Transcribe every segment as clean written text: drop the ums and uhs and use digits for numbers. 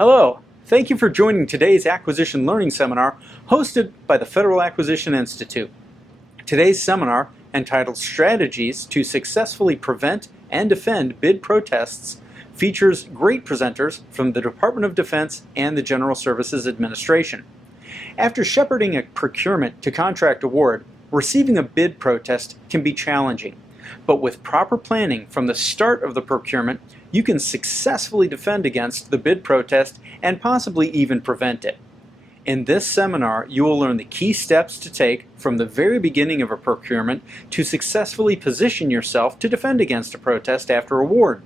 Hello, thank you for joining today's Acquisition Learning Seminar hosted by the Federal Acquisition Institute. Today's seminar, entitled Strategies to Successfully Prevent and Defend Bid Protests, features great presenters from the Department of Defense and the General Services Administration. After shepherding a procurement to contract award, receiving a bid protest can be challenging. But with proper planning from the start of the procurement, you can successfully defend against the bid protest and possibly even prevent it. In this seminar, you will learn the key steps to take from the very beginning of a procurement to successfully position yourself to defend against a protest after award.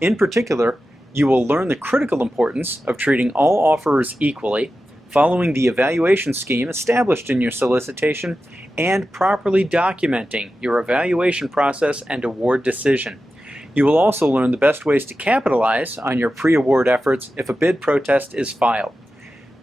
In particular, you will learn the critical importance of treating all offerors equally, following the evaluation scheme established in your solicitation, and properly documenting your evaluation process and award decision. You will also learn the best ways to capitalize on your pre-award efforts if a bid protest is filed.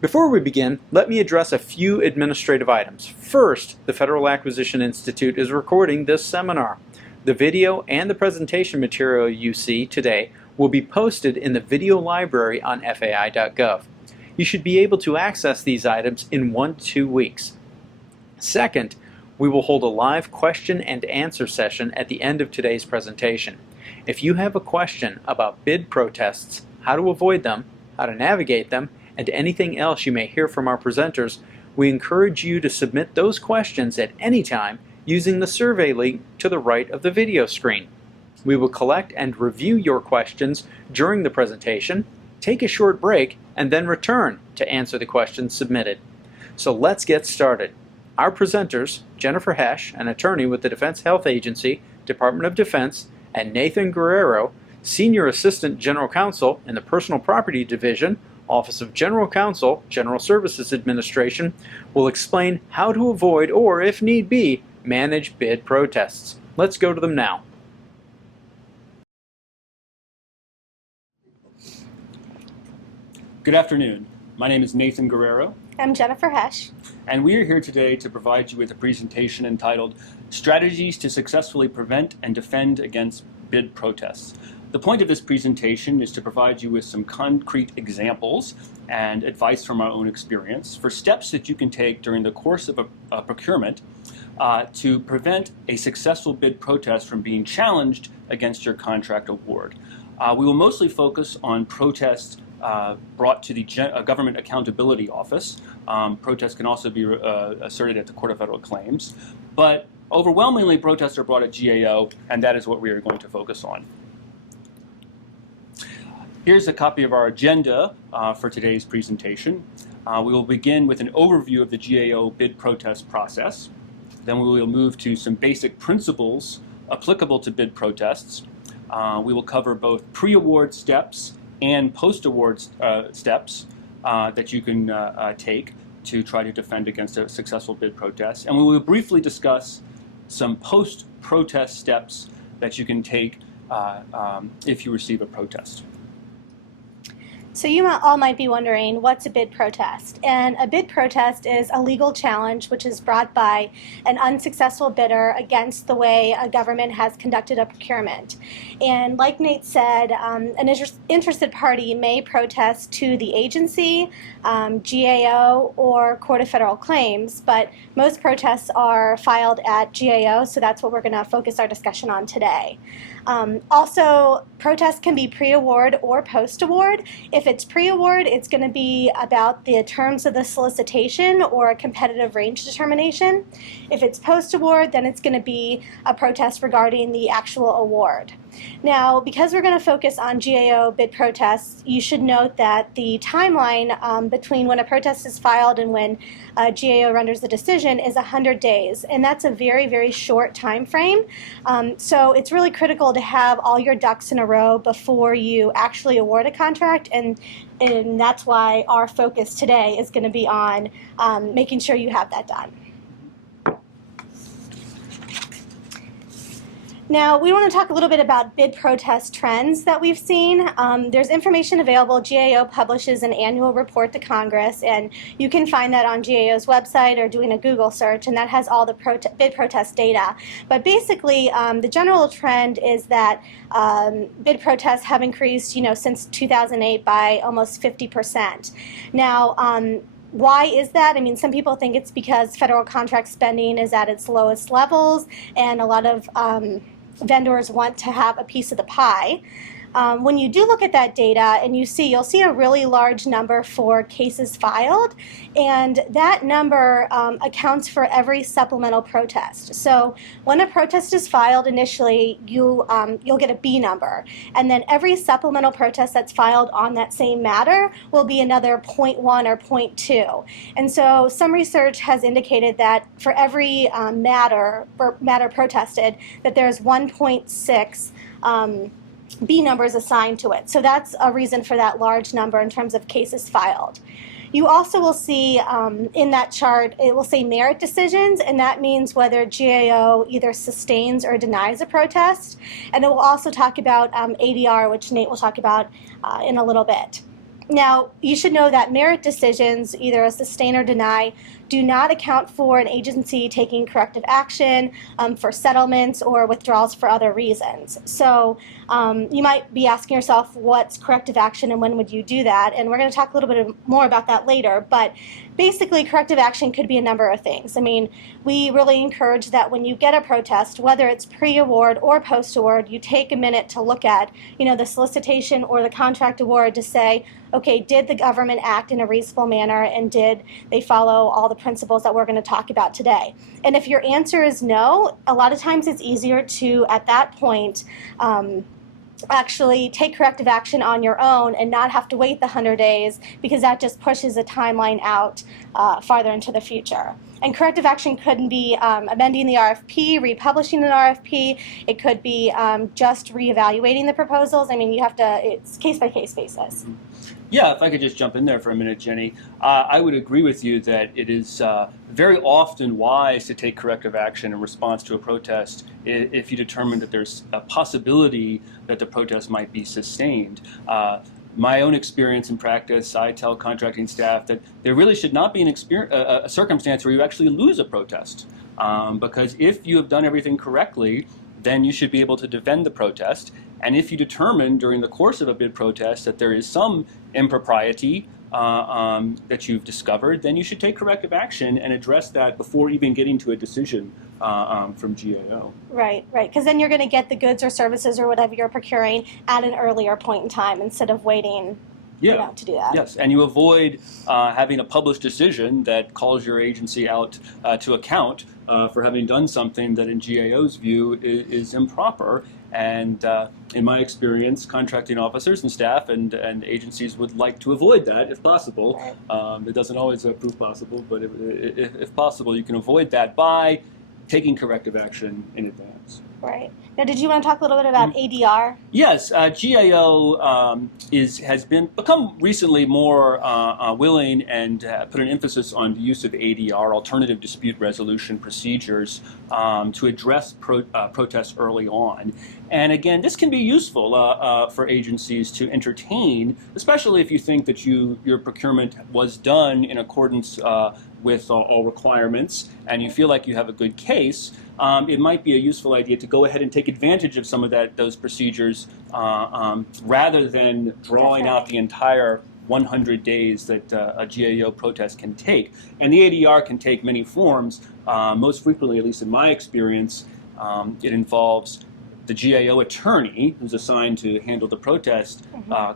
Before we begin, let me address a few administrative items. First, the Federal Acquisition Institute is recording this seminar. The video and the presentation material you see today will be posted in the video library on FAI.gov. You should be able to access these items in 1 to 2 weeks. Second, we will hold a live question and answer session at the end of today's presentation. If you have a question about bid protests, how to avoid them, how to navigate them, and anything else you may hear from our presenters, we encourage you to submit those questions at any time using the survey link to the right of the video screen. We will collect and review your questions during the presentation, take a short break, and then return to answer the questions submitted. So let's get started. Our presenters, Jennifer Hesh, an attorney with the Defense Health Agency, Department of Defense, and Nathan Guerrero, Senior Assistant General Counsel in the Personal Property Division, Office of General Counsel, General Services Administration, will explain how to avoid or, if need be, manage bid protests. Let's go to them now. Good afternoon. My name is Nathan Guerrero. I'm Jennifer Hesh. And we are here today to provide you with a presentation entitled Strategies to Successfully Prevent and Defend Against Bid Protests. The point of this presentation is to provide you with some concrete examples and advice from our own experience for steps that you can take during the course of a procurement to prevent a successful bid protest from being challenged against your contract award. We will mostly focus on protests brought to the Government Accountability Office. Protests can also be asserted at the Court of Federal Claims, but overwhelmingly protests are brought at GAO, and that is what we are going to focus on. Here's a copy of our agenda for today's presentation. We will begin with an overview of the GAO bid protest process. Then we will move to some basic principles applicable to bid protests. We will cover both pre-award steps and post-award steps that you can take to try to defend against a successful bid protest. And we will briefly discuss some post-protest steps that you can take if you receive a protest. So you all might be wondering, what's a bid protest? And a bid protest is a legal challenge which is brought by an unsuccessful bidder against the way a government has conducted a procurement. And like Nate said, an interested party may protest to the agency, GAO, or Court of Federal Claims, but most protests are filed at GAO, so that's what we're going to focus our discussion on today. Also, protests can be pre-award or post-award. If it's pre-award, it's going to be about the terms of the solicitation or a competitive range determination. If it's post-award, then it's going to be a protest regarding the actual award. Now, because we're going to focus on GAO bid protests, you should note that the timeline between when a protest is filed and when GAO renders the decision is 100 days, and that's a very, very short time frame. So it's really critical to have all your ducks in a row before you actually award a contract, and that's why our focus today is going to be on making sure you have that done. Now, we want to talk a little bit about bid protest trends that we've seen. There's information available. GAO publishes an annual report to Congress, and you can find that on GAO's website or doing a Google search, and that has all the bid protest data. But basically, the general trend is that bid protests have increased, since 2008 by almost 50%. Now, why is that? I mean, some people think it's because federal contract spending is at its lowest levels, and a lot of vendors want to have a piece of the pie. When you do look at that data and you'll see a really large number for cases filed, and that number accounts for every supplemental protest. So when a protest is filed initially, you'll get a B number, and then every supplemental protest that's filed on that same matter will be another 0.1 or 0.2. And so some research has indicated that for every matter protested, that there's 1.6 B numbers assigned to it. So that's a reason for that large number in terms of cases filed. You also will see in that chart, it will say merit decisions, and that means whether GAO either sustains or denies a protest. And it will also talk about ADR, which Nate will talk about in a little bit. Now, you should know that merit decisions, either a sustain or deny, do not account for an agency taking corrective action for settlements or withdrawals for other reasons. So you might be asking yourself, what's corrective action and when would you do that? And we're going to talk a little bit more about that later. But basically, corrective action could be a number of things. I mean, we really encourage that when you get a protest, whether it's pre-award or post-award, you take a minute to look at, the solicitation or the contract award to say, okay, did the government act in a reasonable manner, and did they follow all the principles that we're going to talk about today? And if your answer is no, a lot of times it's easier to, at that point, actually take corrective action on your own and not have to wait the 100 days, because that just pushes the timeline out farther into the future. And corrective action could be amending the RFP, republishing an RFP. It could be just reevaluating the proposals. I mean, it's case-by-case basis. Yeah, if I could just jump in there for a minute, Jenny. I would agree with you that it is very often wise to take corrective action in response to a protest if you determine that there's a possibility that the protest might be sustained. My own experience in practice, I tell contracting staff that there really should not be a circumstance where you actually lose a protest. Because if you have done everything correctly, then you should be able to defend the protest. And if you determine during the course of a bid protest that there is some impropriety that you've discovered, then you should take corrective action and address that before even getting to a decision from GAO. Right, because then you're going to get the goods or services or whatever you're procuring at an earlier point in time instead of waiting to do that. Yes, and you avoid having a published decision that calls your agency out to account for having done something that in GAO's view is improper. And in my experience, contracting officers and staff and agencies would like to avoid that if possible. Right. It doesn't always prove possible, but if possible, you can avoid that by taking corrective action in advance. Right. Now, did you want to talk a little bit about ADR? Yes, GAO has become recently more willing and put an emphasis on the use of ADR, alternative dispute resolution procedures, to address protests early on. And again, this can be useful for agencies to entertain, especially if you think that your procurement was done in accordance with all requirements and you feel like you have a good case. It might be a useful idea to go ahead and take advantage of some of those procedures rather than drawing out the entire 100 days that a GAO protest can take. And the ADR can take many forms. Most frequently, at least in my experience, it involves the GAO attorney, who's assigned to handle the protest,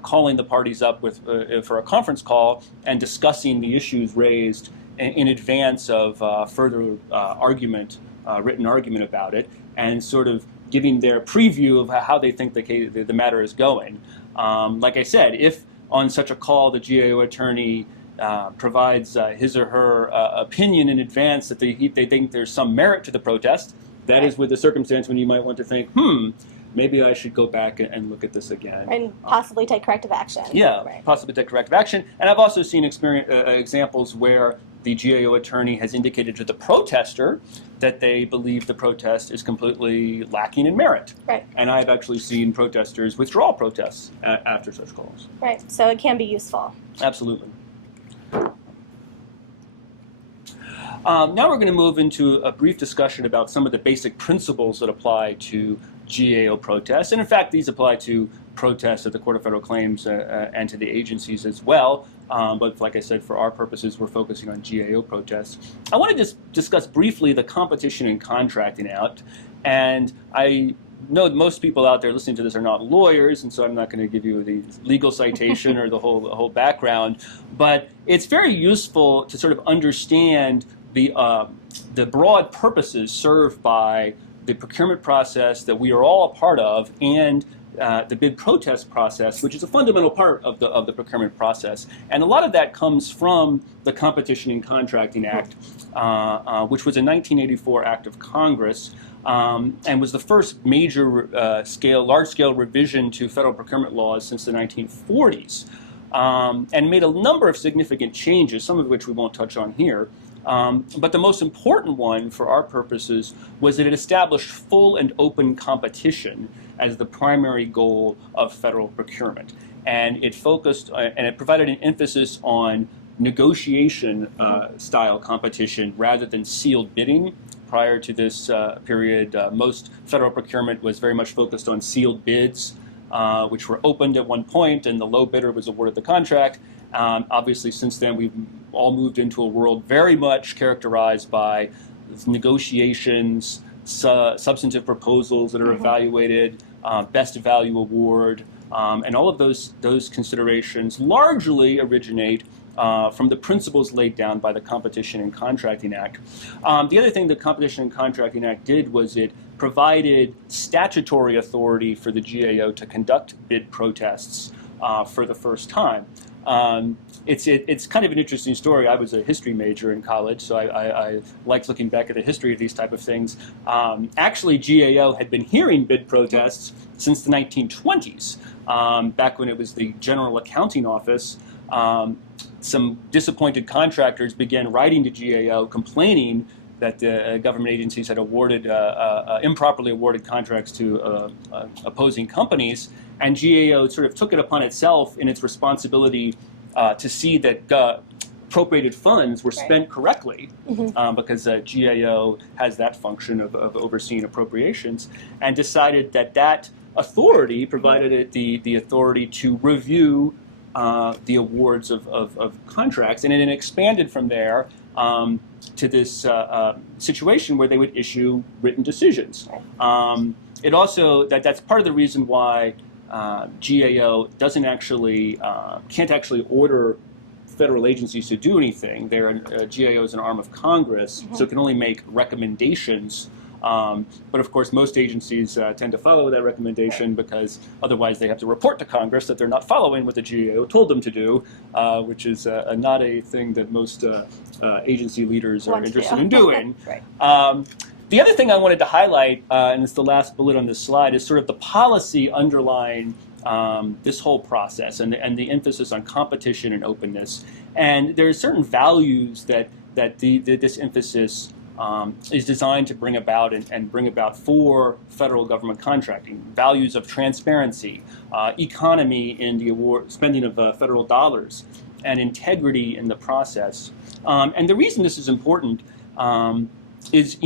calling the parties up for a conference call and discussing the issues raised in advance of further written argument about it, and sort of giving their preview of how they think the matter is going. Like I said, if on such a call the GAO attorney provides his or her opinion in advance that they think there's some merit to the protest, that is with the circumstance when you might want to think, maybe I should go back and look at this again. And possibly take corrective action. Yeah, right. Possibly take corrective action. And I've also seen examples where the GAO attorney has indicated to the protester that they believe the protest is completely lacking in merit. Right. And I've actually seen protesters withdraw protests after such calls. Right. So it can be useful. Absolutely. Now we're going to move into a brief discussion about some of the basic principles that apply to GAO protests. And in fact, these apply to protests at the Court of Federal Claims and to the agencies as well. But like I said, for our purposes, we're focusing on GAO protests. I want to just discuss briefly the Competition and Contracting Act. And I know that most people out there listening to this are not lawyers, and so I'm not going to give you the legal citation or the whole background. But it's very useful to sort of understand the broad purposes served by the procurement process that we are all a part of, and the bid protest process, which is a fundamental part of the procurement process. And a lot of that comes from the Competition and Contracting Act, which was a 1984 act of Congress, and was the first major large-scale revision to federal procurement laws since the 1940s, and made a number of significant changes, some of which we won't touch on here. But the most important one for our purposes was that it established full and open competition as the primary goal of federal procurement. And it focused and it provided an emphasis on negotiation style competition rather than sealed bidding. Prior to this period, most federal procurement was very much focused on sealed bids, which were opened at one point, and the low bidder was awarded the contract. Obviously, since then, we've all moved into a world very much characterized by negotiations, substantive proposals that are evaluated, best value award, and all of those considerations largely originate from the principles laid down by the Competition and Contracting Act. The other thing the Competition and Contracting Act did was it provided statutory authority for the GAO to conduct bid protests for the first time. It's kind of an interesting story. I was a history major in college, so I liked looking back at the history of these type of things. Actually, GAO had been hearing bid protests since the 1920s, back when it was the General Accounting Office. Some disappointed contractors began writing to GAO complaining that the government agencies had improperly awarded contracts to opposing companies, and GAO sort of took it upon itself in its responsibility to see that appropriated funds were spent correctly, because GAO has that function of overseeing appropriations, and decided that authority provided it the authority to review the awards of contracts, and it expanded from there to this situation where they would issue written decisions. It also that's part of the reason why GAO doesn't can't actually order federal agencies to do anything. GAO is an arm of Congress, so it can only make recommendations. But of course, most agencies tend to follow that recommendation because otherwise they have to report to Congress that they're not following what the GAO told them to do, which is not a thing that most agency leaders are interested in doing. Right. The other thing I wanted to highlight, and it's the last bullet on this slide, is sort of the policy underlying this whole process and the emphasis on competition and openness. And there are certain values that this emphasis is designed to bring about and bring about for federal government contracting. Values of transparency, economy in the spending of federal dollars, and integrity in the process. And the reason this is important is,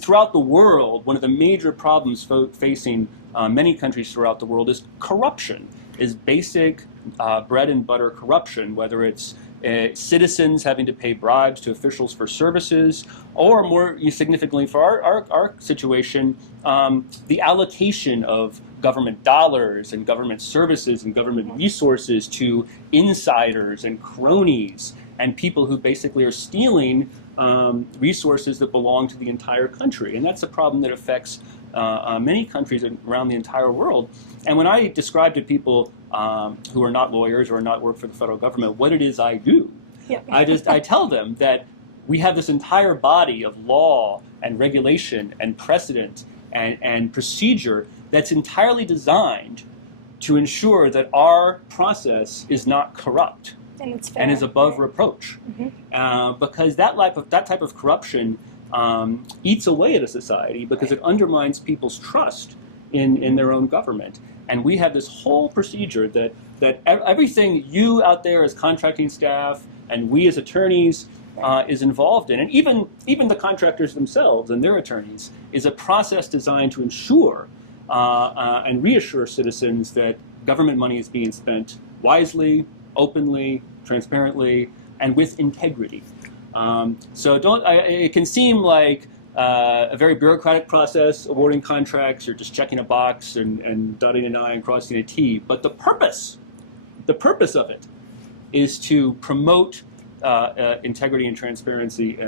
throughout the world, one of the major problems facing many countries throughout the world is corruption, is basic bread and butter corruption, whether it's citizens having to pay bribes to officials for services, or more significantly for our situation, the allocation of government dollars and government services and government resources to insiders and cronies and people who basically are stealing resources that belong to the entire country. And that's a problem that affects many countries around the entire world. And when I describe to people who are not lawyers or not work for the federal government what it is I do, Yep. I tell them that we have this entire body of law and regulation and precedent and procedure that's entirely designed to ensure that our process is not corrupt. And it's fair. and is above reproach, because that type of corruption eats away at a society because it undermines people's trust in their own government. And we have this whole procedure that everything you out there as contracting staff and we as attorneys is involved in, and even the contractors themselves and their attorneys, is a process designed to ensure and reassure citizens that government money is being spent wisely, openly, transparently, and with integrity. It can seem like a very bureaucratic process, awarding contracts, or just checking a box and dotting an I and crossing a T. But the purpose of it is to promote integrity and transparency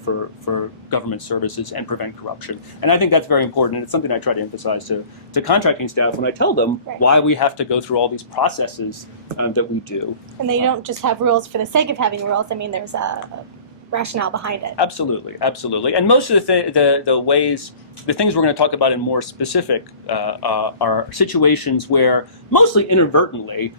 for government services and prevent corruption. And I think that's very important, and it's something I try to emphasize to contracting staff when I tell them why we have to go through all these processes that we do. And they don't just have rules for the sake of having rules. I mean, there's a rationale behind it. Absolutely, absolutely. And most of the things we're going to talk about in more specific are situations where, mostly inadvertently,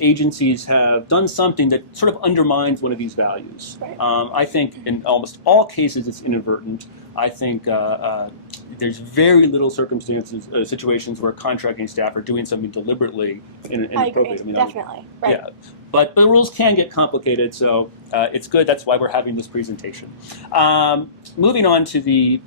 agencies have done something that sort of undermines one of these values. Right. I think in almost all cases it's inadvertent. I think there's very little situations where contracting staff are doing something deliberately inappropriate. I agree, definitely. Right. Yeah, but the rules can get complicated, so it's good. That's why we're having this presentation. Moving on to the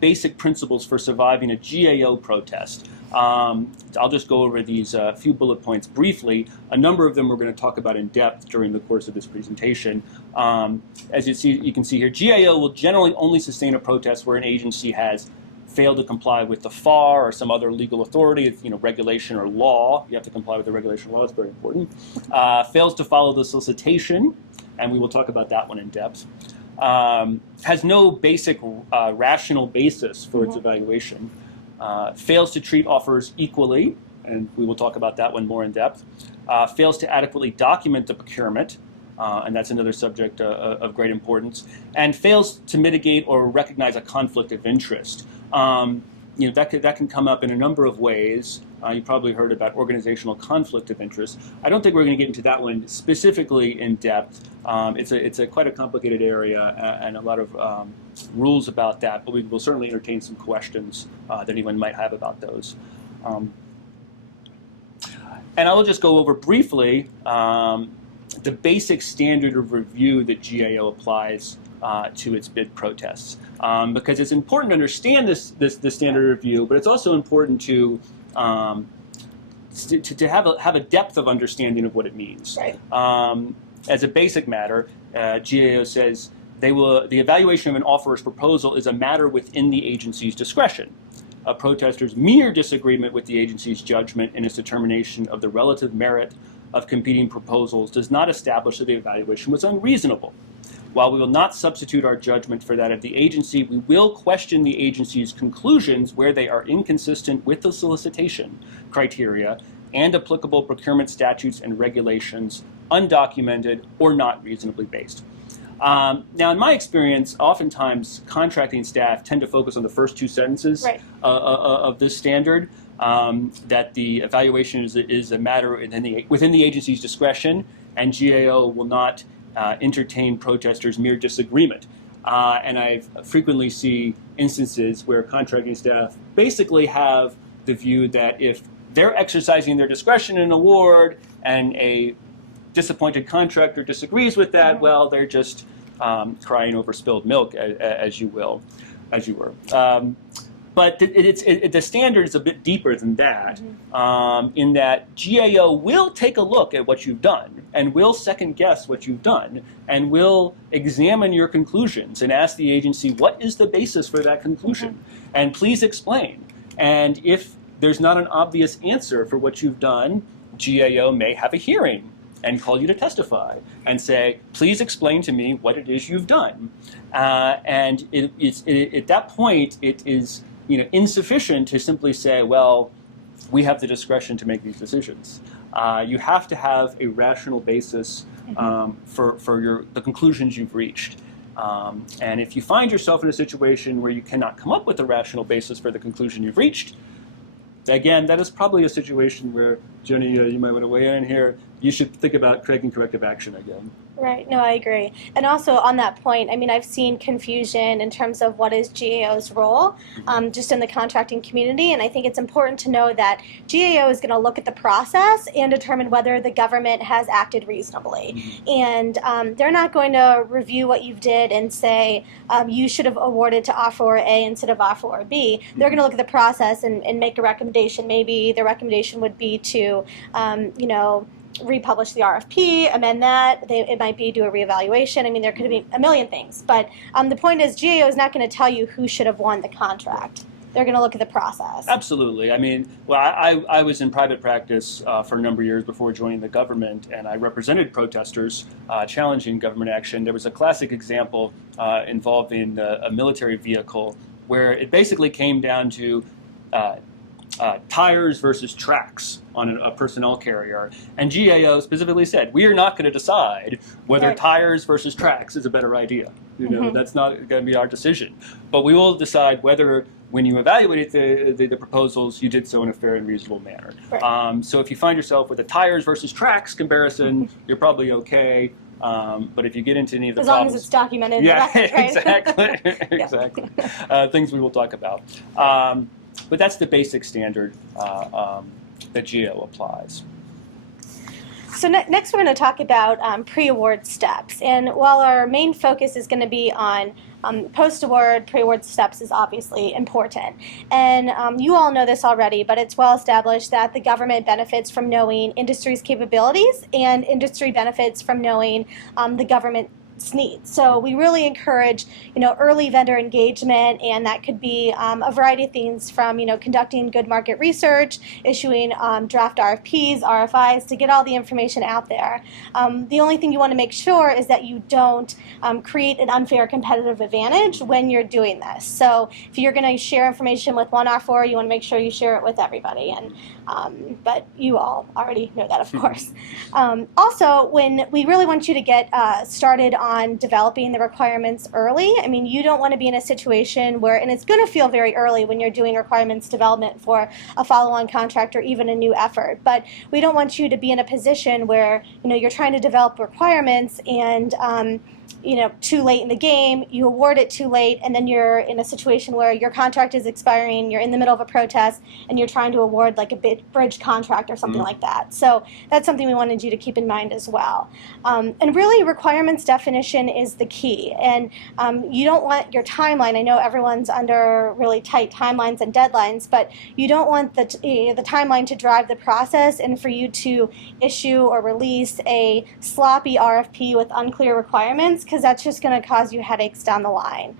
basic principles for surviving a GAO protest. I'll just go over these few bullet points briefly. A number of them we're going to talk about in depth during the course of this presentation. As you can see here, GAO will generally only sustain a protest where an agency has failed to comply with the FAR or some other legal authority, regulation or law. You have to comply with the regulation or law, it's very important. Fails to follow the solicitation, and we will talk about that one in depth. Has no basic rational basis for its evaluation. Fails to treat offers equally, and we will talk about that one more in depth. Fails to adequately document the procurement, and that's another subject of great importance. And fails to mitigate or recognize a conflict of interest. That can come up in a number of ways. You probably heard about organizational conflict of interest. I don't think we're going to get into that one specifically in depth. It's quite a complicated area and a lot of rules about that, but we will certainly entertain some questions that anyone might have about those. And I will just go over briefly the basic standard of review that GAO applies to its bid protests, because it's important to understand this standard of review, but it's also important to have a depth of understanding of what it means. Right. As a basic matter, GAO says the evaluation of an offeror's proposal is a matter within the agency's discretion. A protester's mere disagreement with the agency's judgment in its determination of the relative merit of competing proposals does not establish that the evaluation was unreasonable. While we will not substitute our judgment for that of the agency, we will question the agency's conclusions where they are inconsistent with the solicitation criteria and applicable procurement statutes and regulations, undocumented or not reasonably based. Now, in my experience, oftentimes contracting staff tend to focus on the first two sentences of this standard, that the evaluation is a matter within the agency's discretion, and GAO will not entertain protesters' mere disagreement. And I frequently see instances where contracting staff basically have the view that if they're exercising their discretion in an award and a disappointed contractor disagrees with that, well, they're just crying over spilled milk, as you were. But the standard is a bit deeper than that, in that GAO will take a look at what you've done and will second guess what you've done and will examine your conclusions and ask the agency, what is the basis for that conclusion? And please explain. And if there's not an obvious answer for what you've done, GAO may have a hearing and call you to testify and say, please explain to me what it is you've done. And at that point, it is insufficient to simply say, well, we have the discretion to make these decisions. You have to have a rational basis for the conclusions you've reached. And if you find yourself in a situation where you cannot come up with a rational basis for the conclusion you've reached, again, that is probably a situation where, Jenny, you might want to weigh in here, you should think about taking corrective action again. Right. No, I agree. And also on that point, I mean, I've seen confusion in terms of what is GAO's role, just in the contracting community. And I think it's important to know that GAO is going to look at the process and determine whether the government has acted reasonably. And they're not going to review what you did and say you should have awarded to offeror A instead of offeror B. They're going to look at the process and make a recommendation. Maybe the recommendation would be to, republish the RFP, amend that. It might be do a reevaluation. I mean, there could be a million things. But the point is, GAO is not going to tell you who should have won the contract. They're going to look at the process. Absolutely. I mean, well, I was in private practice for a number of years before joining the government, and I represented protesters challenging government action. There was a classic example involving a military vehicle where it basically came down to tires versus tracks on a personnel carrier. And GAO specifically said, we are not going to decide whether tires versus tracks is a better idea. That's not going to be our decision. But we will decide whether, when you evaluated the proposals, you did so in a fair and reasonable manner. Right. So if you find yourself with a tires versus tracks comparison, you're probably okay. But if you get into any of the as problems, long as it's documented in the record, right? Exactly. Things we will talk about. But that's the basic standard that GAO applies. So next we're going to talk about pre-award steps. And while our main focus is going to be on post-award, pre-award steps is obviously important. And you all know this already, but it's well established that the government benefits from knowing industry's capabilities, and industry benefits from knowing the government's needs. So we really encourage, early vendor engagement, and that could be a variety of things from, conducting good market research, issuing draft RFPs, RFIs to get all the information out there. The only thing you want to make sure is that you don't create an unfair competitive advantage when you're doing this. So if you're going to share information with one offeror, you want to make sure you share it with everybody. And but you all already know that, of course. Also, when we really want you to get started on developing the requirements early, I mean, you don't want to be in a situation where, and it's going to feel very early when you're doing requirements development for a follow-on contract or even a new effort, but we don't want you to be in a position where, you're trying to develop requirements and too late in the game, you award it too late, and then you're in a situation where your contract is expiring, you're in the middle of a protest, and you're trying to award like a bridge contract or something like that. So that's something we wanted you to keep in mind as well. And really, requirements definition is the key. And you don't want your timeline, I know everyone's under really tight timelines and deadlines, but you don't want the timeline to drive the process and for you to issue or release a sloppy RFP with unclear requirements, because that's just going to cause you headaches down the line.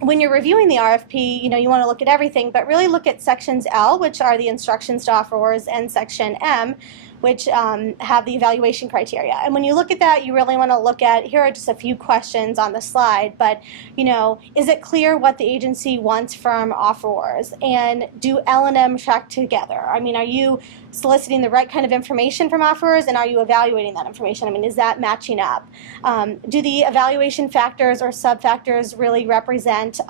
When you're reviewing the RFP, you want to look at everything, but really look at sections L, which are the instructions to offerors, and section M, which have the evaluation criteria. And when you look at that, you really want to look at, here are just a few questions on the slide, but, is it clear what the agency wants from offerors? And do L&M track together? I mean, are you soliciting the right kind of information from offerors, and are you evaluating that information? I mean, is that matching up? Do the evaluation factors or sub-factors really represent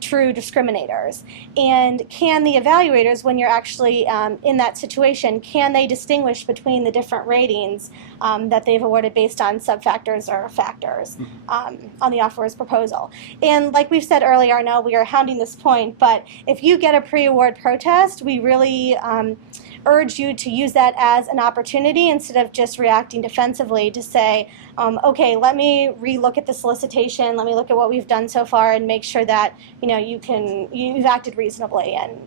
true discriminators? And can the evaluators, when you're actually in that situation, can they distinguish between the different ratings that they've awarded based on sub-factors or factors on the offeror's proposal? And like we've said earlier, I know we are hounding this point, but if you get a pre-award protest, we really urge you to use that as an opportunity instead of just reacting defensively to say, okay, let me relook at the solicitation, let me look at what we've done so far and make sure that you've acted reasonably and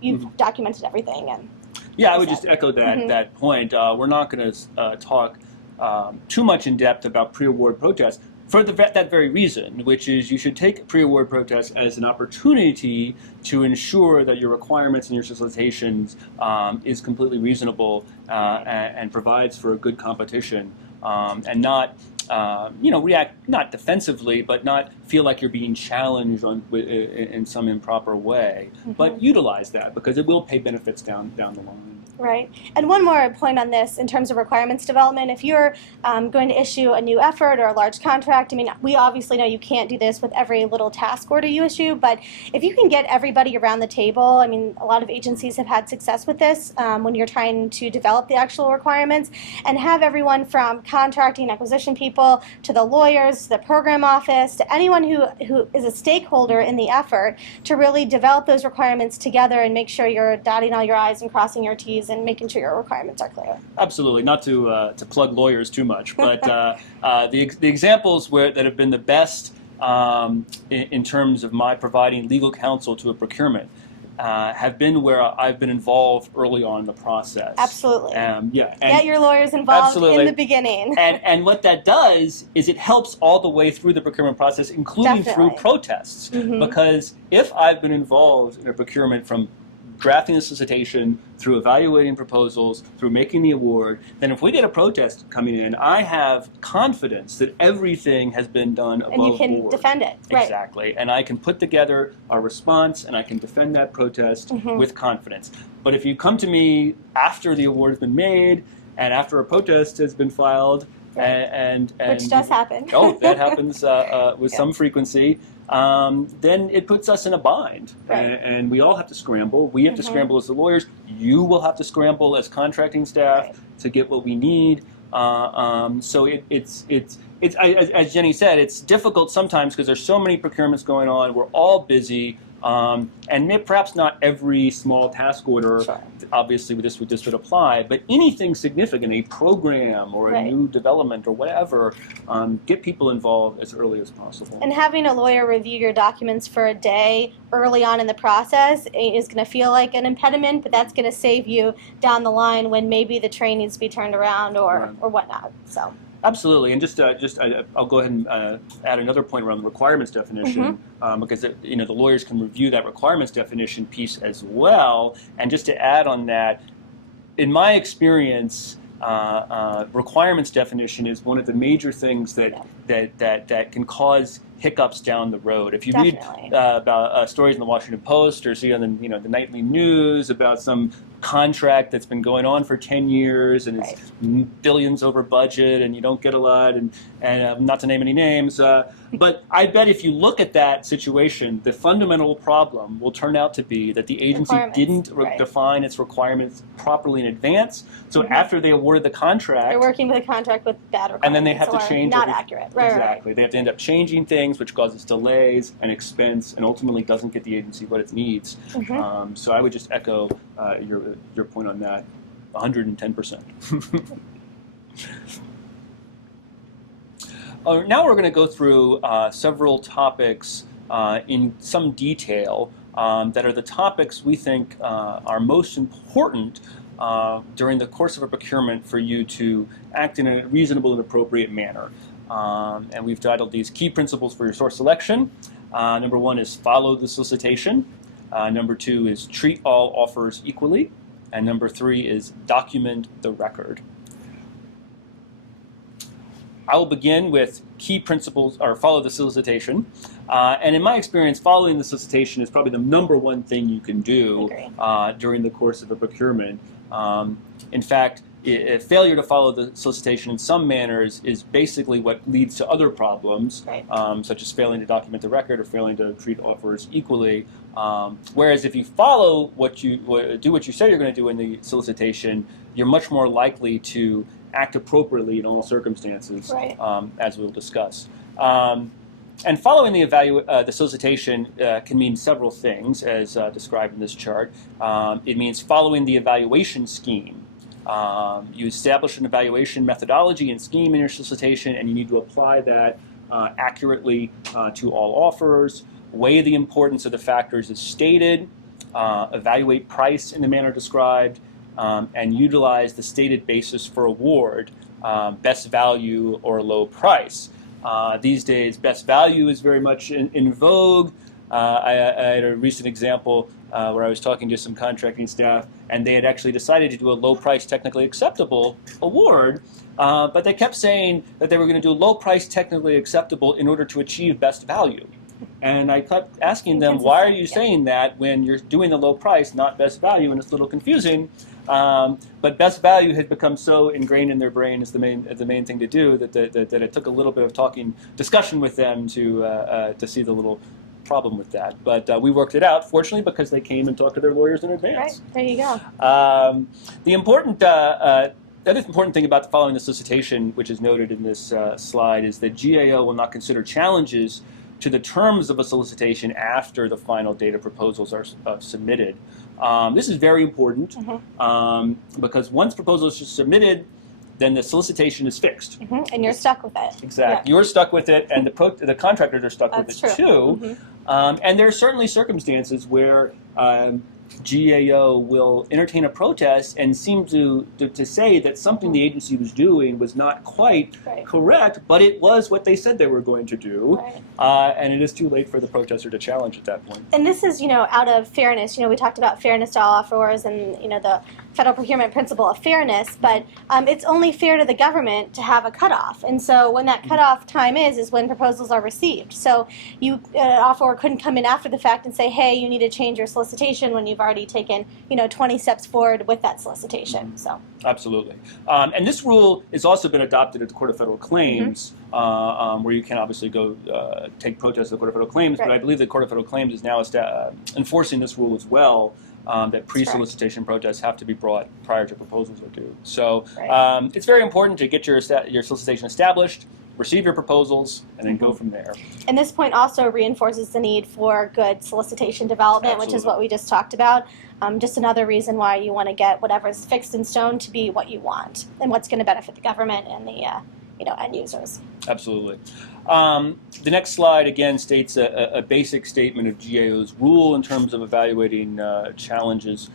you've documented everything. And yeah, I would just echo that point. We're not going to talk too much in depth about pre-award protests for that very reason, which is you should take pre-award protests as an opportunity to ensure that your requirements and your solicitations is completely reasonable and provides for a good competition, and not react not defensively, but not feel like you're being challenged in some improper way, but utilize that because it will pay benefits down the line. Right. And one more point on this in terms of requirements development. If you're going to issue a new effort or a large contract, I mean, we obviously know you can't do this with every little task order you issue, but if you can get everybody around the table, I mean, a lot of agencies have had success with this when you're trying to develop the actual requirements, and have everyone from contracting acquisition people to the lawyers, to the program office, to anyone who is a stakeholder in the effort to really develop those requirements together and make sure you're dotting all your I's and crossing your T's and making sure your requirements are clear. Absolutely, not to plug lawyers too much, but the examples that have been the best in terms of my providing legal counsel to a procurement have been where I've been involved early on in the process. Absolutely. Yeah. Get your lawyers involved absolutely. in the beginning. And what that does is it helps all the way through the procurement process, including Definitely. through protests. Mhm. Because if I've been involved in a procurement from drafting the solicitation, through evaluating proposals, through making the award, then if we get a protest coming in, I have confidence that everything has been done above And you can board. defend it. Right. Exactly. And I can put together a response and I can defend that protest Mhm. with confidence. But if you come to me after the award has been made and after a protest has been filed, Right. and Which does happen. Oh, that happens with Yeah. some frequency. Then it puts us in a bind, Right. and we all have to scramble. We have to Mhm. scramble as the lawyers. You will have to scramble as contracting staff Right. to get what we need. So it's as Jenny said, it's difficult sometimes because there's so many procurements going on. We're all busy. And perhaps not every small task order, Sure. obviously this would apply, but anything significant, a program or a Right. new development or whatever, get people involved as early as possible. And having a lawyer review your documents for a day early on in the process is going to feel like an impediment, but that's going to save you down the line when maybe the train needs to be turned around or whatnot. So. Absolutely, and I'll go ahead and add another point around the requirements definition, because the lawyers can review that requirements definition piece as well. And just to add on that, in my experience, requirements definition is one of the major things that can cause hiccups down the road. If you read Definitely. about stories in the Washington Post or see on the nightly news about some contract that's been going on for 10 years and it's billions over budget and you don't get a lot, and not to name any names, but I bet if you look at that situation, the fundamental problem will turn out to be that the agency didn't define its requirements properly in advance. So after they awarded the contract, they're working with a contract with bad requirements, and then they have to change not everything. accurate. Exactly. They have to end up changing things, which causes delays and expense, and ultimately doesn't get the agency what it needs. So I would just echo your point on that, 110%. Now we're going to go through several topics in some detail that are the topics we think are most important during the course of a procurement for you to act in a reasonable and appropriate manner. And we've titled these Key Principles for Your Source Selection. Number 1 is follow the solicitation. Number 2 is treat all offers equally. And number 3 is document the record. I will begin with key principles, or follow the solicitation. And in my experience, following the solicitation is probably the number one thing you can do during the course of a procurement. In fact, failure to follow the solicitation in some manners is basically what leads to other problems, such as failing to document the record or failing to treat offers equally. Whereas if you follow do what you say you're going to do in the solicitation, you're much more likely to act appropriately in all circumstances, as we'll discuss. And following the solicitation can mean several things, as described in this chart. It means following the evaluation scheme. You establish an evaluation methodology and scheme in your solicitation, and you need to apply that accurately to all offers, weigh the importance of the factors as stated, evaluate price in the manner described, and utilize the stated basis for award, best value or low price. These days, best value is very much in vogue. I had a recent example where I was talking to some contracting staff, and they had actually decided to do a low price technically acceptable award, but they kept saying that they were going to do a low price technically acceptable in order to achieve best value. And I kept asking them, why are you saying that when you're doing the low price, not best value? And it's a little confusing. But best value had become so ingrained in their brain as the main thing to do that it took a little bit of discussion with them to see the little problem with that. But we worked it out, fortunately, because they came and talked to their lawyers in advance. Right, there you go. The other important thing about following the solicitation, which is noted in this slide, is that GAO will not consider challenges to the terms of a solicitation after the final data proposals are submitted. This is very important because once proposals are submitted, then the solicitation is fixed. And you're stuck with it. Exactly. Yeah. You're stuck with it, and the contractors are stuck That's with it true. too. And there are certainly circumstances where GAO will entertain a protest and seem to say that something the agency was doing was not quite correct, but it was what they said they were going to do, and it is too late for the protester to challenge at that point. And this is, out of fairness. We talked about fairness to all offerors and, the federal procurement principle of fairness, but it's only fair to the government to have a cutoff. And so when that cutoff time is when proposals are received. So an offeror couldn't come in after the fact and say, hey, you need to change your solicitation when you've already taken, 20 steps forward with that solicitation. So absolutely. And this rule has also been adopted at the Court of Federal Claims, where you can obviously go take protests at the Court of Federal Claims, but I believe the Court of Federal Claims is now enforcing this rule as well. That pre-solicitation protests have to be brought prior to proposals are due. So it's very important to get your solicitation established, receive your proposals, and then go from there. And this point also reinforces the need for good solicitation development, which is what we just talked about. Just another reason why you want to get whatever's fixed in stone to be what you want and what's going to benefit the government and the end users. Absolutely. The next slide again states a basic statement of GAO's rule in terms of evaluating challenges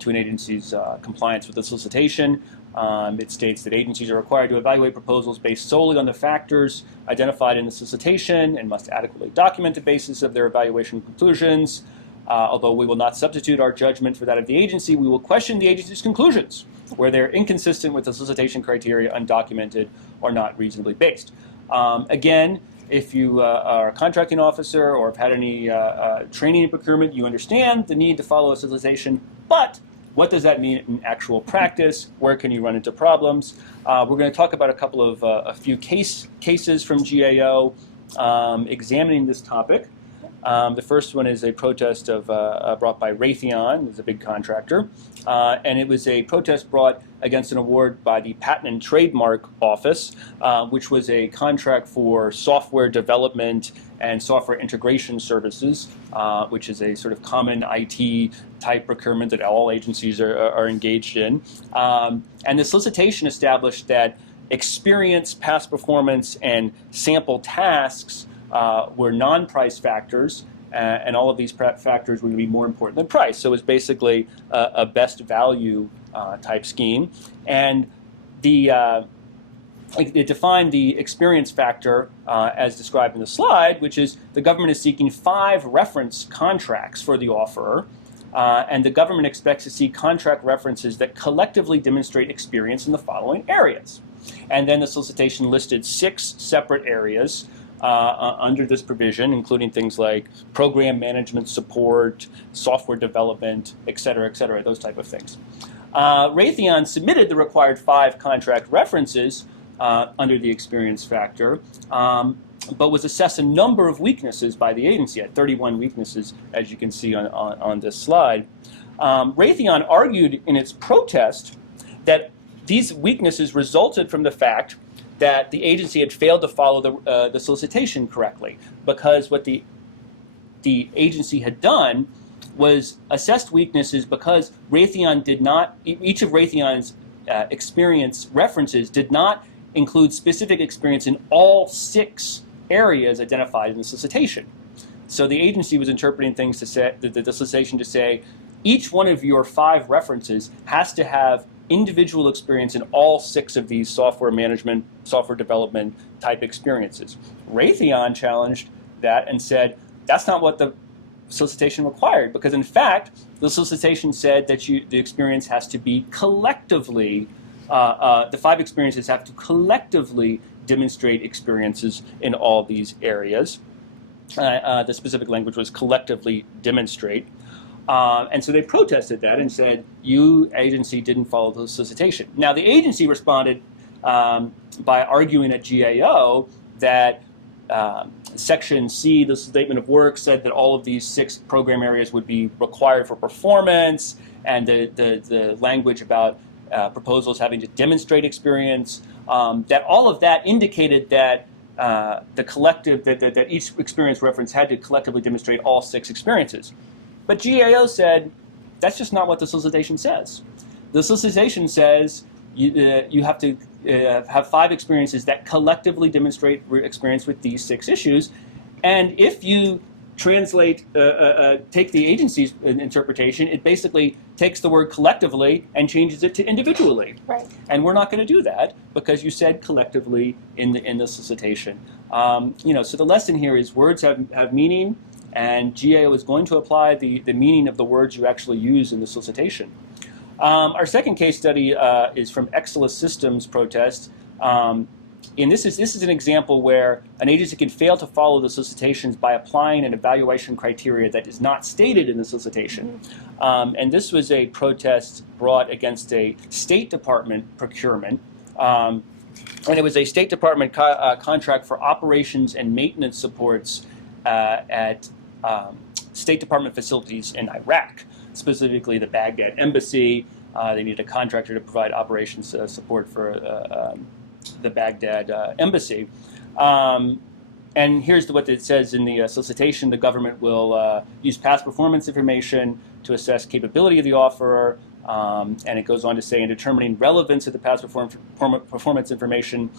to an agency's compliance with the solicitation. It states that agencies are required to evaluate proposals based solely on the factors identified in the solicitation and must adequately document the basis of their evaluation conclusions. Although we will not substitute our judgment for that of the agency, we will question the agency's conclusions where they're inconsistent with the solicitation criteria, undocumented, or not reasonably based. Again, if you are a contracting officer or have had any training in procurement, you understand the need to follow a solicitation, but what does that mean in actual practice? Where can you run into problems? We're going to talk about a few cases from GAO examining this topic. The first one is a protest brought by Raytheon, who's a big contractor, and it was a protest brought against an award by the Patent and Trademark Office, which was a contract for software development and software integration services, which is a sort of common IT type procurement that all agencies are engaged in. And the solicitation established that experience, past performance, and sample tasks were non-price factors, and all of these factors would be more important than price. So it was basically a best value type scheme. And it defined the experience factor as described in the slide, which is the government is seeking 5 reference contracts for the offeror, and the government expects to see contract references that collectively demonstrate experience in the following areas. And then the solicitation listed 6 separate areas under this provision, including things like program management support, software development, et cetera, those type of things. Raytheon submitted the required 5 contract references under the experience factor, but was assessed a number of weaknesses by the agency, at 31 weaknesses, as you can see on this slide. Raytheon argued in its protest that these weaknesses resulted from the fact that the agency had failed to follow the solicitation correctly, because what the agency had done was assessed weaknesses because Raytheon did not, each of Raytheon's experience references did not include specific experience in all 6 areas identified in the solicitation. So the agency was interpreting things to say, the solicitation to say, each one of your 5 references has to have individual experience in all 6 of these software management, software development type experiences. Raytheon challenged that and said that's not what the solicitation required, because in fact the solicitation said that the experience has to be collectively, the 5 experiences have to collectively demonstrate experiences in all these areas. The specific language was collectively demonstrate. And so they protested that and said, you agency didn't follow the solicitation. Now, the agency responded by arguing at GAO that Section C, the Statement of Work, said that all of these 6 program areas would be required for performance, and the language about proposals having to demonstrate experience, that all of that indicated that the collective, that each experience reference had to collectively demonstrate all 6 experiences. But GAO said, that's just not what the solicitation says. The solicitation says you have to have 5 experiences that collectively demonstrate experience with these 6 issues. And if you translate, take the agency's interpretation, it basically takes the word collectively and changes it to individually. Right. And we're not going to do that because you said collectively in the solicitation. So the lesson here is words have meaning, and GAO is going to apply the meaning of the words you actually use in the solicitation. Our second case study is from Exelis Systems protest. And this is an example where an agency can fail to follow the solicitations by applying an evaluation criteria that is not stated in the solicitation. And this was a protest brought against a State Department procurement. And it was a State Department contract for operations and maintenance supports at State Department facilities in Iraq, specifically the Baghdad Embassy. They needed a contractor to provide operations support for the Baghdad Embassy. And here's what it says in the solicitation. The government will use past performance information to assess capability of the offerer. And it goes on to say, in determining relevance of the past performance information,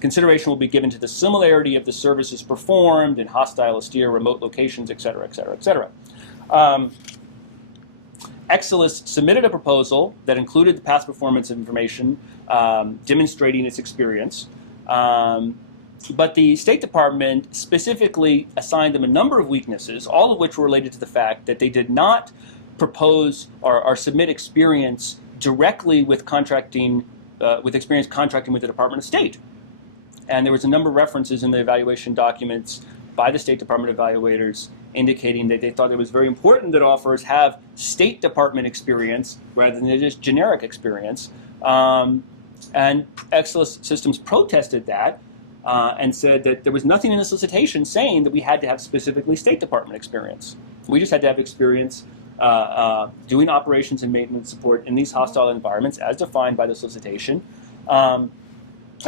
consideration will be given to the similarity of the services performed in hostile, austere, remote locations, et cetera, et cetera, et cetera. Exelis submitted a proposal that included the past performance information demonstrating its experience. But the State Department specifically assigned them a number of weaknesses, all of which were related to the fact that they did not propose or submit experience directly with contracting, with experience contracting with the Department of State. And there was a number of references in the evaluation documents by the State Department evaluators indicating that they thought it was very important that offerers have State Department experience rather than just generic experience. And Exelis Systems protested that and said that there was nothing in the solicitation saying that we had to have specifically State Department experience. We just had to have experience doing operations and maintenance support in these hostile environments as defined by the solicitation. And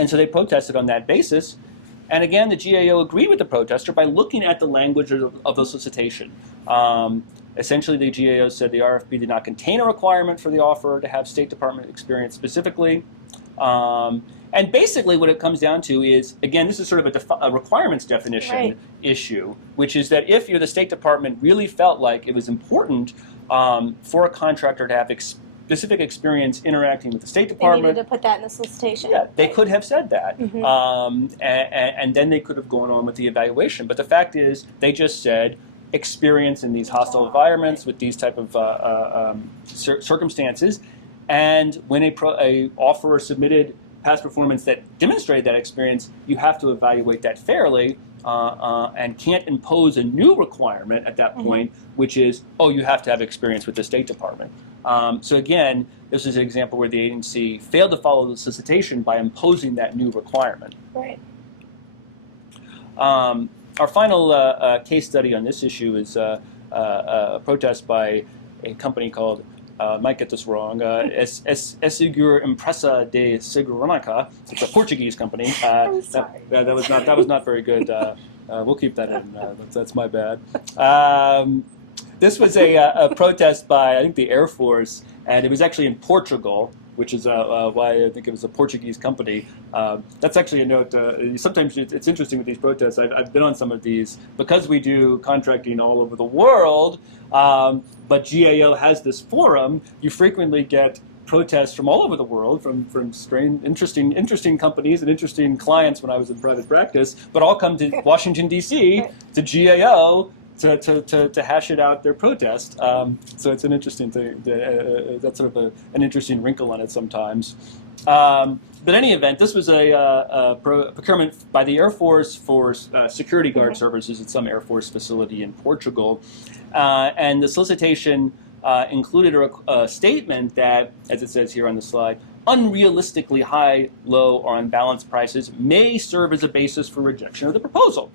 so they protested on that basis. And again, the GAO agreed with the protester by looking at the language of the solicitation. Essentially, the GAO said the RFP did not contain a requirement for the offerer to have State Department experience specifically. And basically what it comes down to is, again, this is sort of a requirements definition issue, which is that if the State Department really felt like it was important for a contractor to have specific experience interacting with the State Department. They needed to put that in the solicitation. Yeah, they could have said that. And then they could have gone on with the evaluation. But the fact is, they just said experience in these hostile environments with these type of circumstances. And when a offerer submitted past performance that demonstrated that experience, you have to evaluate that fairly and can't impose a new requirement at that point, which is, oh, you have to have experience with the State Department. So again, this is an example where the agency failed to follow the solicitation by imposing that new requirement. Right. Our final case study on this issue is a protest by a company called, might get this wrong, Seguir Empresa de Segurança. It's a Portuguese company. I'm sorry. That was not very good. We'll keep that in. That's my bad. This was a protest by, I think, the Air Force, and it was actually in Portugal, which is why I think it was a Portuguese company. That's actually a note. Sometimes it's interesting with these protests. I've been on some of these because we do contracting all over the world, but GAO has this forum. You frequently get protests from all over the world, from strange, interesting companies and interesting clients when I was in private practice, but all come to Washington, D.C., to GAO, to hash it out their protest. So it's an interesting thing. That's sort of an interesting wrinkle on it sometimes. But in any event, this was a procurement by the Air Force for security guard services at some Air Force facility in Portugal. And the solicitation included a statement that, as it says here on the slide, unrealistically high, low, or unbalanced prices may serve as a basis for rejection of the proposal.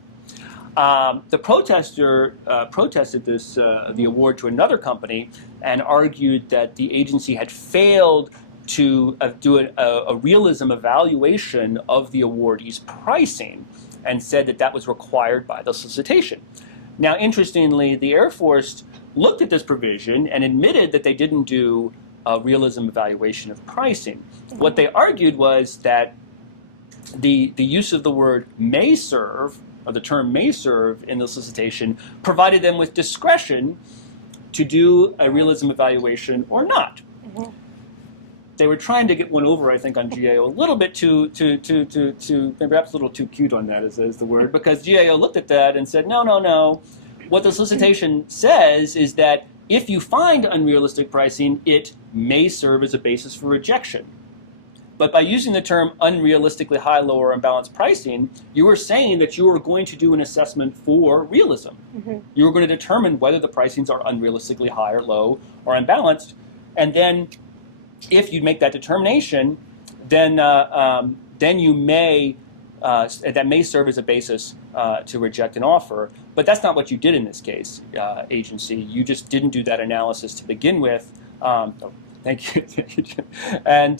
The protester protested the award to another company and argued that the agency had failed to do a realism evaluation of the awardee's pricing and said that that was required by the solicitation. Now, interestingly, the Air Force looked at this provision and admitted that they didn't do a realism evaluation of pricing. What they argued was that the use of the word may serve, or the term may serve in the solicitation, provided them with discretion to do a realism evaluation or not. They were trying to get one over, I think, on GAO a little bit too perhaps a little too cute on that is the word, because GAO looked at that and said, no. What the solicitation says is that if you find unrealistic pricing, it may serve as a basis for rejection. But by using the term unrealistically high, low, or unbalanced pricing, you are saying that you are going to do an assessment for realism. You are going to determine whether the pricings are unrealistically high or low or unbalanced. And then if you make that determination, then you may, that may serve as a basis to reject an offer. But that's not what you did in this case, agency. You just didn't do that analysis to begin with. Thank you. And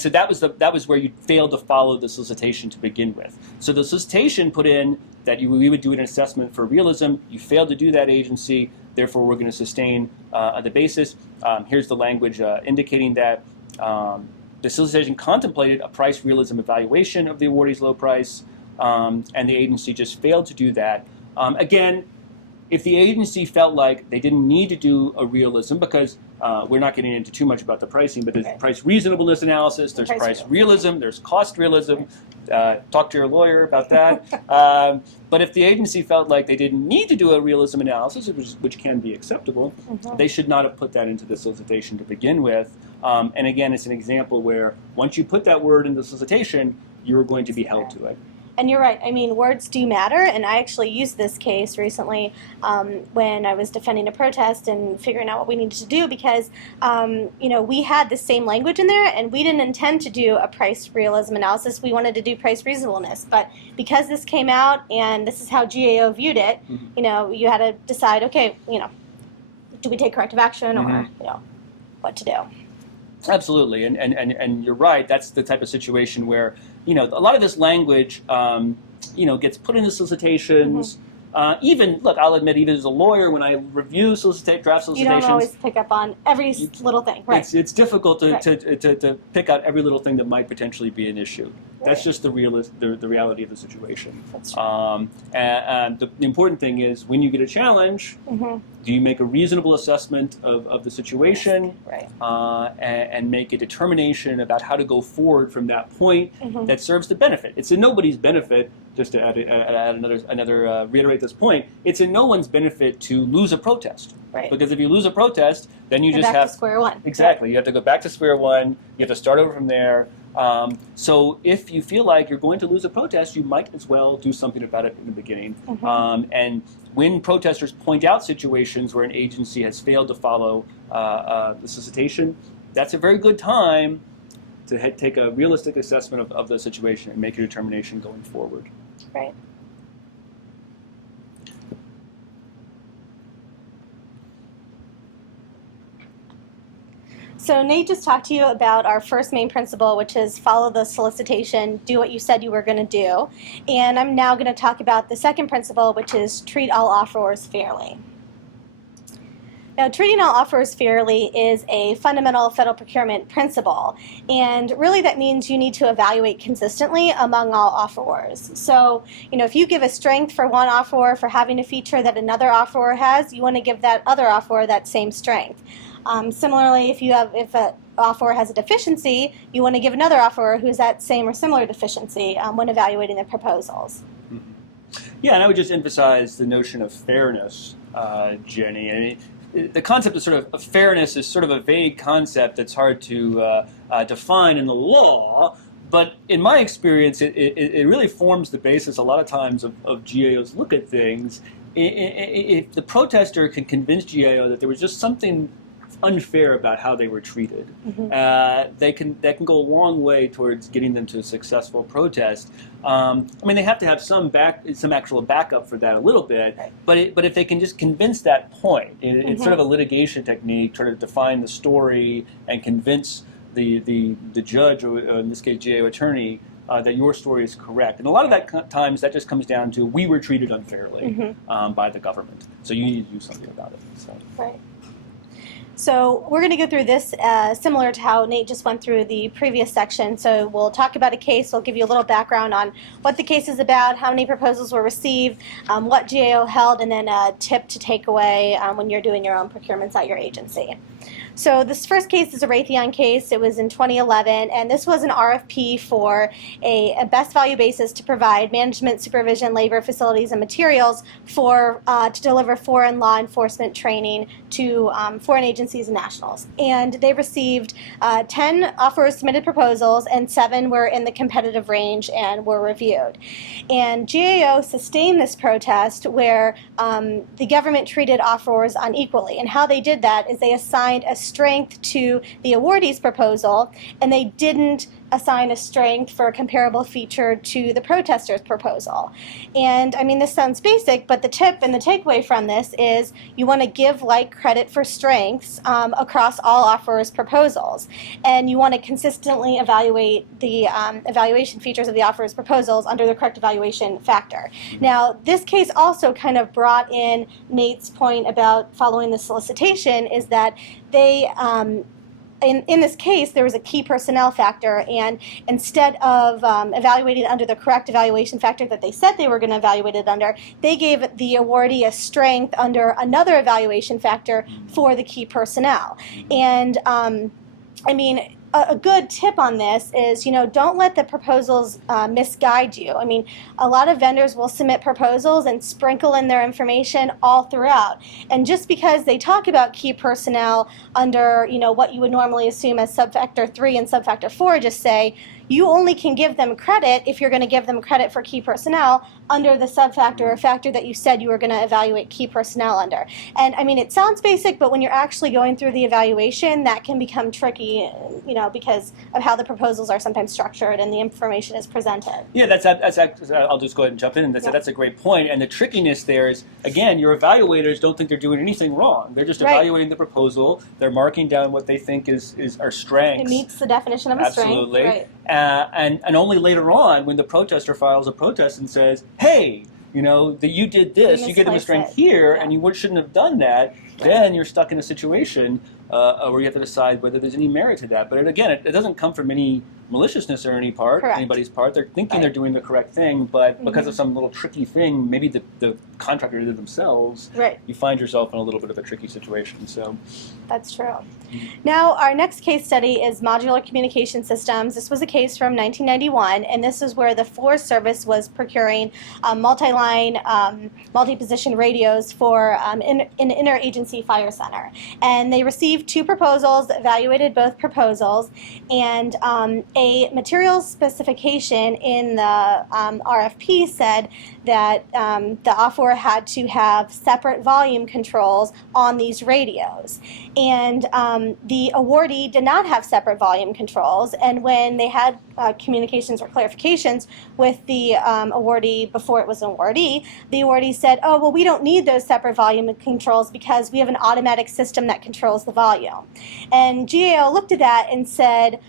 so that was where you failed to follow the solicitation to begin with. So the solicitation put in that we would do an assessment for realism. You failed to do that, agency. Therefore, we're going to sustain the basis. Here's the language indicating that the solicitation contemplated a price realism evaluation of the awardee's low price, and the agency just failed to do that. Again, if the agency felt like they didn't need to do a realism, because we're not getting into too much about the pricing, but there's price reasonableness analysis, there's price realism, there's cost realism. Talk to your lawyer about that. But if the agency felt like they didn't need to do a realism analysis, which can be acceptable, they should not have put that into the solicitation to begin with. And again, it's an example where once you put that word in the solicitation, you're going to be held to it. And you're right. I mean, words do matter, and I actually used this case recently when I was defending a protest and figuring out what we needed to do because, we had the same language in there, and we didn't intend to do a price realism analysis. We wanted to do price reasonableness, but because this came out and this is how GAO viewed it, you had to decide, okay, do we take corrective action or, what to do. Absolutely, and you're right. That's the type of situation where a lot of this language gets put into solicitations. Even I'll admit, even as a lawyer, when I review draft solicitations, you don't always pick up on every little thing. Right. It's difficult to pick out every little thing that might potentially be an issue. Right. That's just the reality of the situation. That's true. And the important thing is when you get a challenge, do you make a reasonable assessment of the situation, right. and make a determination about how to go forward from that point that serves the benefit. It's in nobody's benefit, just to add another reiterate this point, it's in no one's benefit to lose a protest. Right. Because if you lose a protest, then you You're just back have to square one. Exactly. You have to go back to square one. You have to start over from there. So if you feel like you're going to lose a protest, you might as well do something about it in the beginning. And when protesters point out situations where an agency has failed to follow the solicitation, that's a very good time to take a realistic assessment of the situation and make a determination going forward. Right. So Nate just talked to you about our first main principle, which is follow the solicitation, do what you said you were going to do. And I'm now going to talk about the second principle, which is treat all offerors fairly. Now, treating all offerors fairly is a fundamental federal procurement principle, and really that means you need to evaluate consistently among all offerors. So, if you give a strength for one offeror for having a feature that another offeror has, you want to give that other offeror that same strength. Similarly, if an offeror has a deficiency, you want to give another offeror who has that same or similar deficiency when evaluating their proposals. Yeah, and I would just emphasize the notion of fairness, Jenny. I mean, the concept of fairness is sort of a vague concept that's hard to define in the law, But in my experience, it really forms the basis a lot of times of GAO's look at things. If the protester can convince GAO that there was just something unfair about how they were treated, that can go a long way towards getting them to a successful protest. I mean, they have to have some actual backup for that a little bit, right. But if they can just convince that point, it's sort of a litigation technique, try to define the story and convince the judge, or in this case GAO attorney, that your story is correct. And a lot of that times that just comes down to we were treated unfairly by the government, so you need to do something about it. So. Right. So we're going to go through this similar to how Nate just went through the previous section. So we'll talk about a case. We'll give you a little background on what the case is about, how many proposals were received, what GAO held, and then a tip to take away when you're doing your own procurements at your agency. So this first case is a Raytheon case. It was in 2011, and this was an RFP for a best value basis to provide management, supervision, labor, facilities, and materials for to deliver foreign law enforcement training to foreign agencies and nationals. And they received 10 offers, submitted proposals, and 7 were in the competitive range and were reviewed. And GAO sustained this protest where the government treated offerors unequally. And how they did that is they assigned a strength to the awardee's proposal, and they didn't assign a strength for a comparable feature to the protester's proposal. And I mean, this sounds basic, but the tip and the takeaway from this is you want to give like credit for strengths across all offerors' proposals. And you want to consistently evaluate the evaluation features of the offeror's proposals under the correct evaluation factor. Now, this case also kind of brought in Nate's point about following the solicitation, is that they in this case, there was a key personnel factor, and instead of evaluating under the correct evaluation factor that they said they were going to evaluate it under, they gave the awardee a strength under another evaluation factor for the key personnel. And I mean, a good tip on this is, don't let the proposals misguide you. I mean, a lot of vendors will submit proposals and sprinkle in their information all throughout. And just because they talk about key personnel under, what you would normally assume as subfactor 3 and subfactor 4, just say, you only can give them credit if you're going to give them credit for key personnel under the subfactor or factor that you said you were going to evaluate key personnel under. And I mean, it sounds basic, but when you're actually going through the evaluation, that can become tricky, because of how the proposals are sometimes structured and the information is presented. Yeah, that's I'll just go ahead and jump in. And that's a great point. And the trickiness there is, again, your evaluators don't think they're doing anything wrong. They're just evaluating the proposal. They're marking down what they think is our strengths. It meets the definition of a strength. Absolutely. Right. And only later on, when the protester files a protest and says, hey, that you did this, you gave them a strength here, and you shouldn't have done that, then you're stuck in a situation where you have to decide whether there's any merit to that. But again, it doesn't come from any maliciousness or anybody's part. They're thinking they're doing the correct thing, but because of some little tricky thing, maybe the contractor did it themselves, you find yourself in a little bit of a tricky situation. So that's true. Now, our next case study is modular communication systems. This was a case from 1991, and this is where the Forest Service was procuring multi-line, multi-position radios for an interagency fire center. And they received 2 proposals, evaluated both proposals, and a materials specification in the RFP said that the offeror had to have separate volume controls on these radios. And the awardee did not have separate volume controls, and when they had communications or clarifications with the awardee before it was an awardee, the awardee said, oh, well, we don't need those separate volume controls because we have an automatic system that controls the volume. And GAO looked at that and said,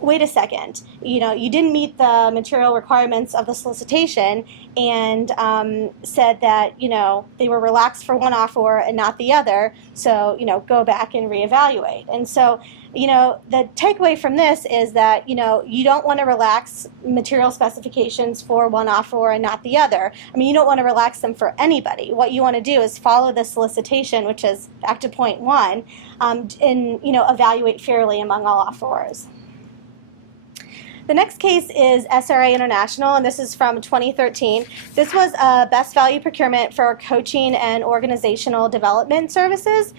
wait a second, you didn't meet the material requirements of the solicitation, and said that, they were relaxed for one offeror and not the other, so, go back and reevaluate. And so, the takeaway from this is that, you don't want to relax material specifications for one offeror and not the other. I mean, you don't want to relax them for anybody. What you want to do is follow the solicitation, which is back to point 1, and, evaluate fairly among all offerors. The next case is SRA International, and this is from 2013. This was a best value procurement for coaching and organizational development services.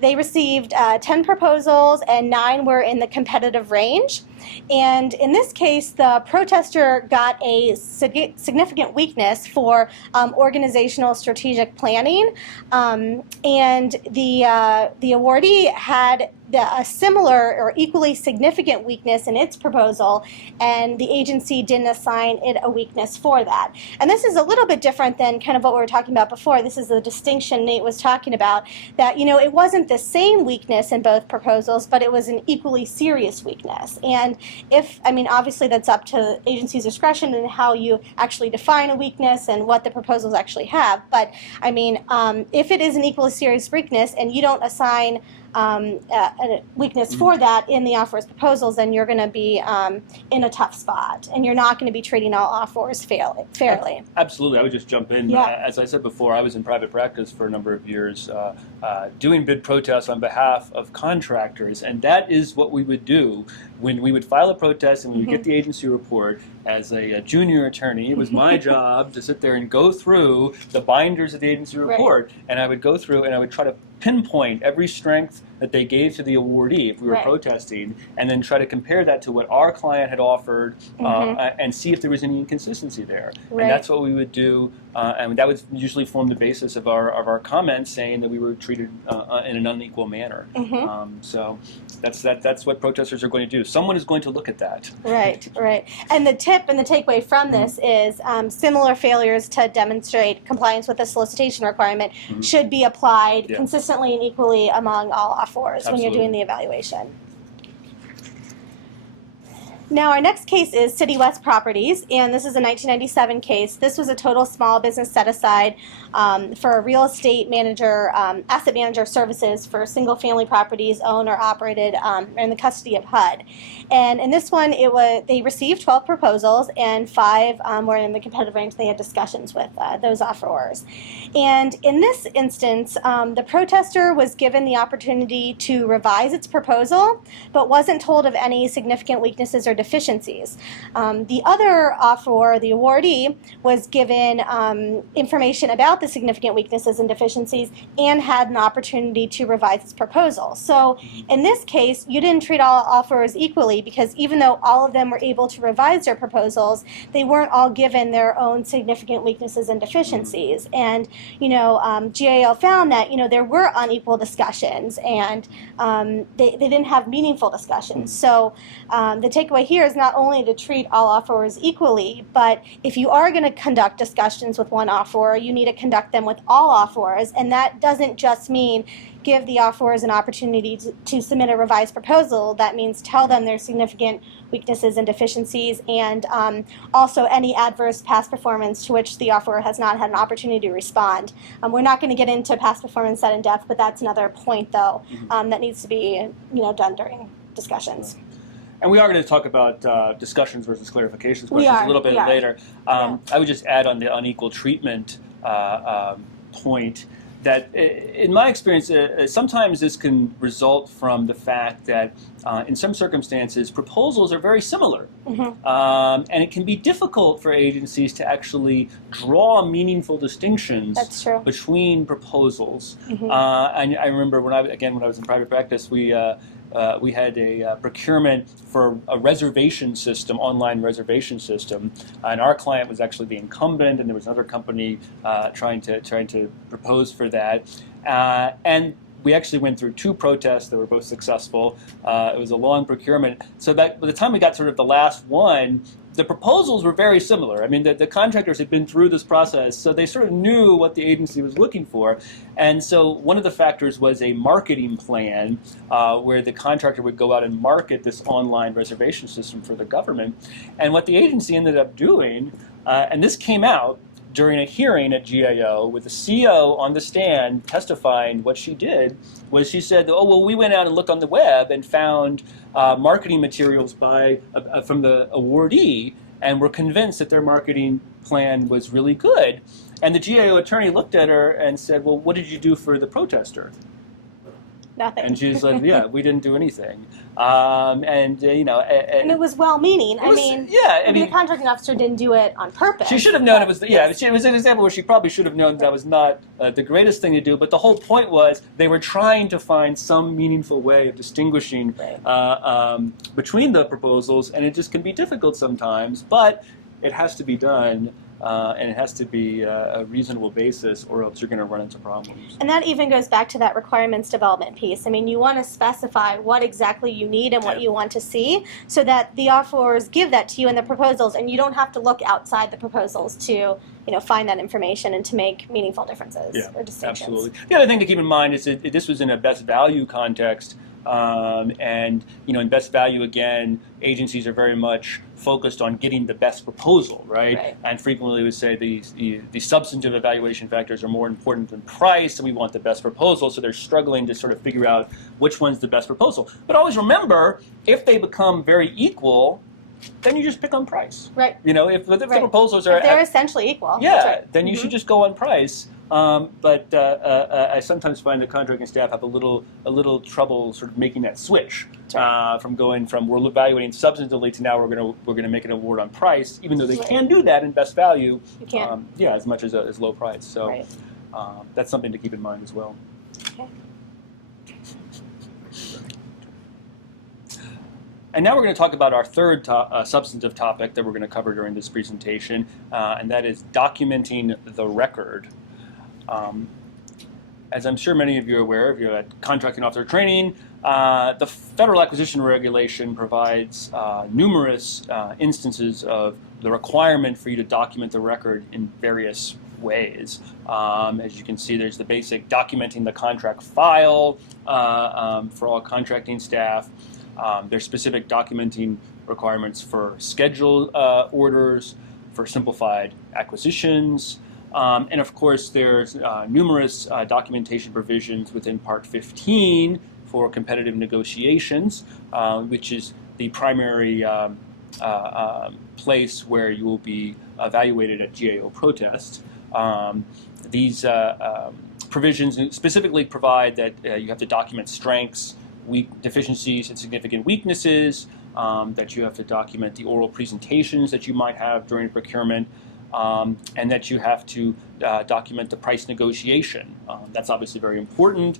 They received 10 proposals, and 9 were in the competitive range. And in this case, the protester got a significant weakness for organizational strategic planning, and the awardee had a similar or equally significant weakness in its proposal, and the agency didn't assign it a weakness for that. And this is a little bit different than kind of what we were talking about before. This is the distinction Nate was talking about, that, it wasn't the same weakness in both proposals, but it was an equally serious weakness. And obviously that's up to agency's discretion and how you actually define a weakness and what the proposals actually have. But if it is an equally serious weakness and you don't assign a weakness for that in the offeror's proposals, then you're going to be in a tough spot, and you're not going to be treating all offerors fairly. Absolutely. I would just jump in. Yeah. As I said before, I was in private practice for a number of years doing bid protests on behalf of contractors, and that is what we would do when we would file a protest and we would get the agency report. As a junior attorney, it was my job to sit there and go through the binders of the agency report, and I would go through and I would try to pinpoint every strength that they gave to the awardee if we were protesting, and then try to compare that to what our client had offered and see if there was any inconsistency there. And that's what we would do, and that would usually form the basis of our comments, saying that we were treated in an unequal manner. So that's what protesters are going to do. Someone is going to look at that. Right. And the tip and the takeaway from this is similar failures to demonstrate compliance with the solicitation requirement should be applied consistently and equally among all offerors when you're doing the evaluation. Now, our next case is City West Properties, and this is a 1997 case. This was a total small business set-aside for a real estate manager, asset manager services for single-family properties owned or operated in the custody of HUD. And in this one, they received 12 proposals, and 5 were in the competitive range. They had discussions with those offerors. And in this instance, the protester was given the opportunity to revise its proposal, but wasn't told of any significant weaknesses or deficiencies. The other offeror, the awardee, was given information about the significant weaknesses and deficiencies and had an opportunity to revise its proposal. So in this case, you didn't treat all offerors equally, because even though all of them were able to revise their proposals, they weren't all given their own significant weaknesses and deficiencies. And GAO found that there were unequal discussions, and they didn't have meaningful discussions. So the takeaway here is not only to treat all offerors equally, but if you are going to conduct discussions with one offeror, you need to conduct them with all offerors, and that doesn't just mean give the offerors an opportunity to submit a revised proposal. That means tell them their significant weaknesses and deficiencies, and also any adverse past performance to which the offeror has not had an opportunity to respond. We're not going to get into past performance set in depth, but that's another point, though, that needs to be done during discussions. And we are going to talk about discussions versus clarifications questions a little bit later. I would just add on the unequal treatment point that, in my experience, sometimes this can result from the fact that in some circumstances proposals are very similar. And it can be difficult for agencies to actually draw meaningful distinctions between proposals. And I remember when I was in private practice, we had a procurement for a reservation system, online reservation system, and our client was actually the incumbent, and there was another company trying to propose for that, and we actually went through 2 protests that were both successful. It was a long procurement, so that by the time we got sort of the last one, the proposals were very similar. I mean, the contractors had been through this process, so they sort of knew what the agency was looking for. And so one of the factors was a marketing plan where the contractor would go out and market this online reservation system for the government. And what the agency ended up doing, and this came out during a hearing at GAO with the CO on the stand testifying, what she did was she said, oh, well, we went out and looked on the web and found marketing materials from the awardee, and were convinced that their marketing plan was really good. And the GAO attorney looked at her and said, well, what did you do for the protester? Nothing. And she's like, yeah, we didn't do anything. And it was well-meaning. The contracting officer didn't do it on purpose. She should have known it was. It was an example where she probably should have known that was not the greatest thing to do. But the whole point was they were trying to find some meaningful way of distinguishing between the proposals, and it just can be difficult sometimes. But it has to be done. And it has to be a reasonable basis, or else you're going to run into problems. And that even goes back to that requirements development piece. I mean, you want to specify what exactly you need and what you want to see, so that the offerors give that to you in the proposals, and you don't have to look outside the proposals to find that information and to make meaningful differences or distinctions. Absolutely. The other thing to keep in mind is that this was in a best value context. And in best value, again, agencies are very much focused on getting the best proposal, right? And frequently we say the substantive evaluation factors are more important than price, and we want the best proposal. So they're struggling to sort of figure out which one's the best proposal. But always remember, if they become very equal, then you just pick on price. Right. If the proposals are... If they're essentially equal. Then you should just go on price. But I sometimes find the contracting staff have a little trouble sort of making that switch from going from we're evaluating substantively to now we're gonna make an award on price, even though they can do that in best value. You can. As much as low price. So that's something to keep in mind as well. Okay. And now we're going to talk about our third substantive topic that we're going to cover during this presentation, and that is documenting the record. As I'm sure many of you are aware, if you're at contracting officer training, the Federal Acquisition Regulation provides numerous instances of the requirement for you to document the record in various ways. As you can see, there's the basic documenting the contract file for all contracting staff. There's specific documenting requirements for schedule orders, for simplified acquisitions, and of course there's numerous documentation provisions within Part 15 for competitive negotiations, which is the primary place where you will be evaluated at GAO protest. These provisions specifically provide that you have to document strengths, deficiencies, and significant weaknesses, that you have to document the oral presentations that you might have during procurement, and that you have to document the price negotiation. That's obviously very important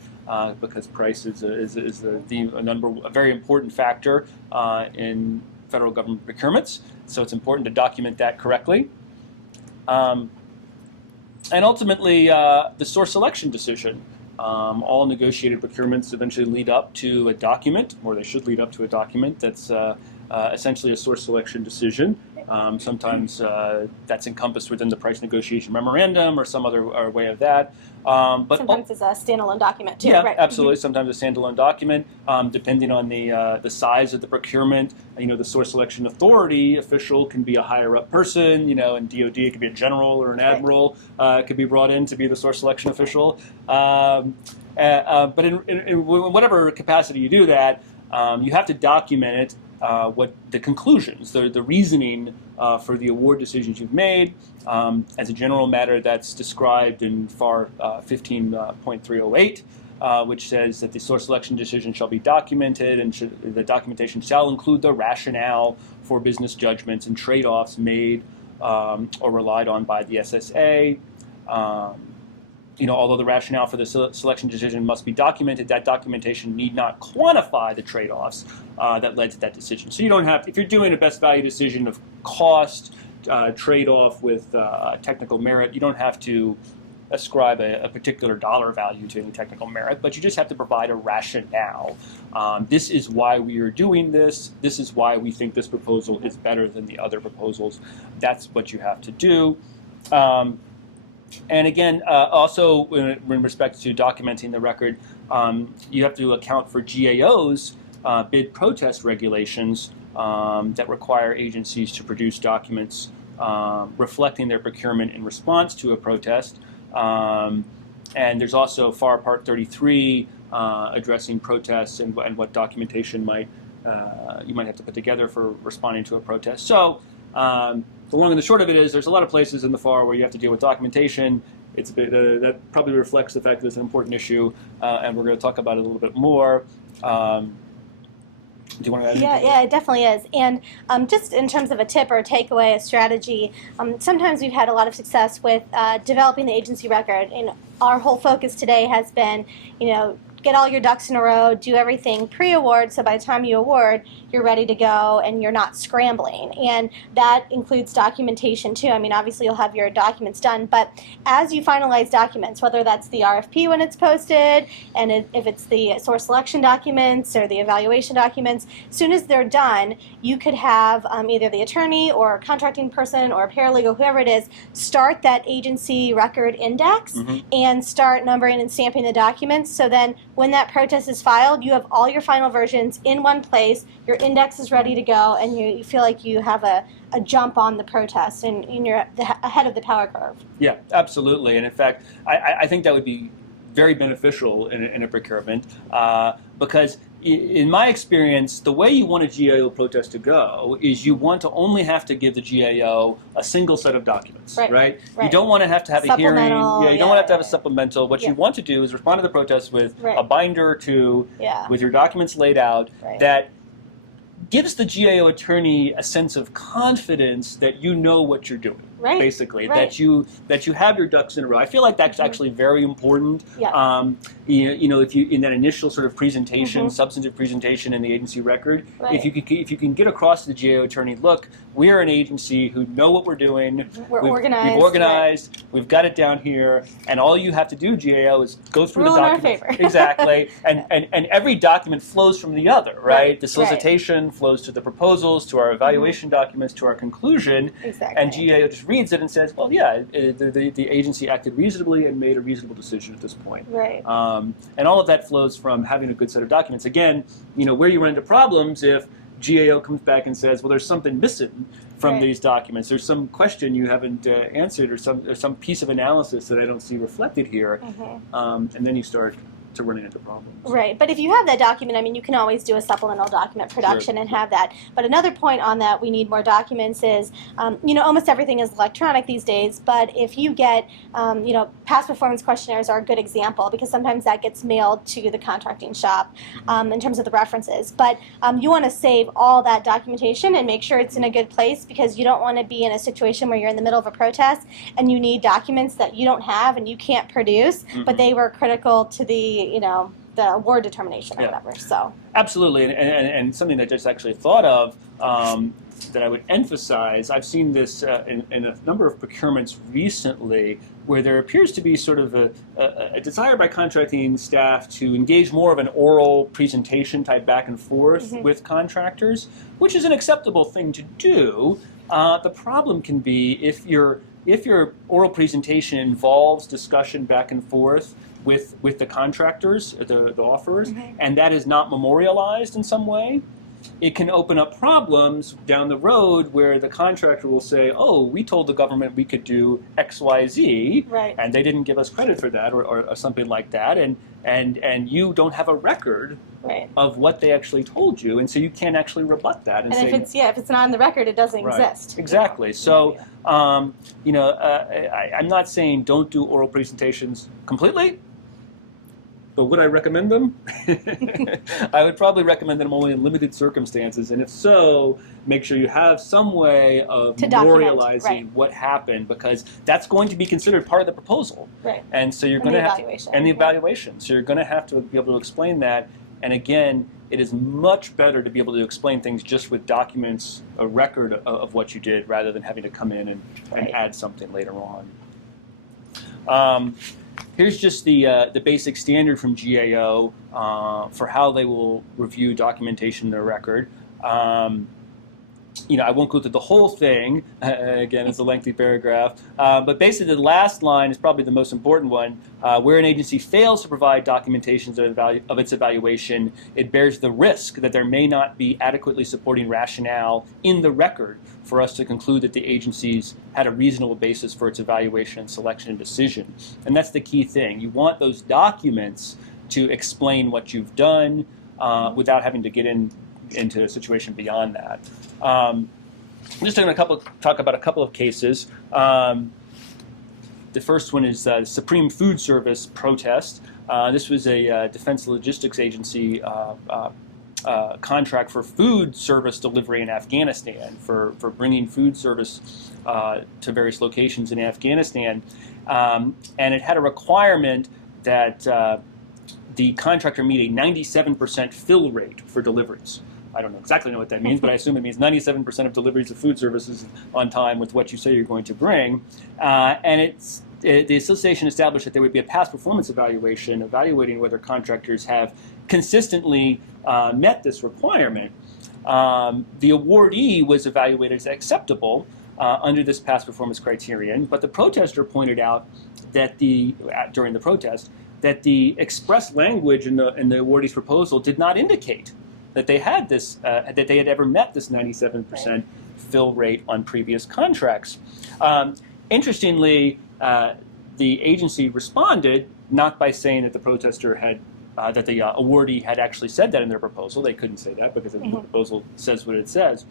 because price is a very important factor in federal government procurements, so it's important to document that correctly. And ultimately, the source selection decision. All negotiated procurements eventually lead up to a document, or they should lead up to a document that's essentially a source selection decision. Sometimes that's encompassed within the price negotiation memorandum or some other way of that. But sometimes it's a standalone document too. Yeah, right? absolutely. Sometimes a standalone document, depending on the size of the procurement. The source selection authority official can be a higher up person. In DoD it could be a general or an admiral. Could be brought in to be the source selection official. But in whatever capacity you do that, you have to document it. What the conclusions, the reasoning for the award decisions you've made. As a general matter, that's described in FAR 15.308, which says that the source selection decision shall be documented, and the documentation shall include the rationale for business judgments and trade-offs made or relied on by the SSA. Although the rationale for the selection decision must be documented, that documentation need not quantify the trade-offs that led to that decision. So you don't have, if you're doing a best value decision of cost trade-off with technical merit, you don't have to ascribe a particular dollar value to any technical merit, but you just have to provide a rationale. This is why we are doing this. This is why we think this proposal is better than the other proposals. That's what you have to do. And again, also in respect to documenting the record, you have to account for GAO's bid protest regulations that require agencies to produce documents reflecting their procurement in response to a protest. And there's also FAR Part 33 addressing protests and what documentation you might have to put together for responding to a protest. So the long and the short of it is there's a lot of places in the FAR where you have to deal with documentation, it's a bit, that probably reflects the fact that it's an important issue, and we're going to talk about it a little bit more. Do you want to add anything? Yeah, it definitely is. And just in terms of a tip or a takeaway, a strategy, sometimes we've had a lot of success with developing the agency record. And our whole focus today has been, get all your ducks in a row, do everything pre-award, so by the time you award, you're ready to go and you're not scrambling. And that includes documentation too. I mean, obviously you'll have your documents done, but as you finalize documents, whether that's the RFP when it's posted, and if it's the source selection documents or the evaluation documents, as soon as they're done, you could have either the attorney or a contracting person or a paralegal, whoever it is, start that agency record index and start numbering and stamping the documents. So then when that protest is filed, you have all your final versions in one place, your index is ready to go, and you feel like you have a jump on the protest and you're ahead of the power curve. Yeah, absolutely. And in fact, I think that would be very beneficial in a procurement because in my experience, the way you want a GAO protest to go is you want to only have to give the GAO a single set of documents, right? You don't want to have a hearing. Yeah, you don't want to have a supplemental. What you want to do is respond to the protest with a binder or two, with your documents laid out that gives the GAO attorney a sense of confidence that you know what you're doing. Basically, that you have your ducks in a row. I feel like that's actually very important. If you in that initial sort of presentation, substantive presentation in the agency record, if you can get across to the GAO attorney, look, we are an agency who know what we're doing. We've organized. We've got it down here, and all you have to do, GAO, is go through the documents. In our favor. Exactly, and every document flows from the other, right? The solicitation flows to the proposals, to our evaluation documents, to our conclusion, and GAO just reads it and says, well, yeah, the agency acted reasonably and made a reasonable decision at this point. And all of that flows from having a good set of documents. Again, where you run into problems if GAO comes back and says, well, there's something missing from these documents. There's some question you haven't answered, or some piece of analysis that I don't see reflected here. And then you start to running into problems. Right, but if you have that document, I mean, you can always do a supplemental document production and have that. But another point on that, we need more documents is, almost everything is electronic these days, but if you get, past performance questionnaires are a good example because sometimes that gets mailed to the contracting shop in terms of the references. But you want to save all that documentation and make sure it's in a good place because you don't want to be in a situation where you're in the middle of a protest and you need documents that you don't have and you can't produce, but they were critical to the award determination or whatever. So absolutely, and something that I just actually thought of that I would emphasize. I've seen this in a number of procurements recently, where there appears to be sort of a desire by contracting staff to engage more of an oral presentation type back and forth with contractors, which is an acceptable thing to do. The problem can be if your oral presentation involves discussion back and forth with the contractors, the offerers, and that is not memorialized in some way, it can open up problems down the road where the contractor will say, oh, we told the government we could do X, Y, Z, and they didn't give us credit for that, or something like that, and you don't have a record of what they actually told you, and so you can't actually rebut that. And say, if it's not in the record, it doesn't exist. Exactly. So, I'm not saying don't do oral presentations completely, but would I recommend them? I would probably recommend them only in limited circumstances, and if so, make sure you have some way of memorializing what happened, because that's going to be considered part of the proposal. And so you're going to have to, and the evaluation. So you're going to have to be able to explain that. And again, it is much better to be able to explain things just with documents, a record of what you did, rather than having to come in and add something later on. Here's just the basic standard from GAO for how they will review documentation in their record. I won't go through the whole thing. Again, it's a lengthy paragraph. But basically, the last line is probably the most important one. Where an agency fails to provide documentation of its evaluation, it bears the risk that there may not be adequately supporting rationale in the record for us to conclude that the agencies had a reasonable basis for its evaluation and selection and decision. And that's the key thing. You want those documents to explain what you've done without having to get into a situation beyond that. I'm just going to talk about a couple of cases. The The first one is the Supreme Food Service protest. This was a Defense Logistics Agency contract for food service delivery in Afghanistan, for bringing food service to various locations in Afghanistan. And it had a requirement that the contractor meet a 97% fill rate for deliveries. I don't exactly know what that means, but I assume it means 97% of deliveries of food services on time with what you say you're going to bring. And the association established that there would be a past performance evaluation evaluating whether contractors have consistently met this requirement. The awardee was evaluated as acceptable under this past performance criterion, but the protester pointed out that during the protest that the express language in the awardee's proposal did not indicate that they had that they had ever met this 97% fill rate on previous contracts. Interestingly, the agency responded not by saying that the protester had that the awardee had actually said that in their proposal. They couldn't say that because the proposal says what it says.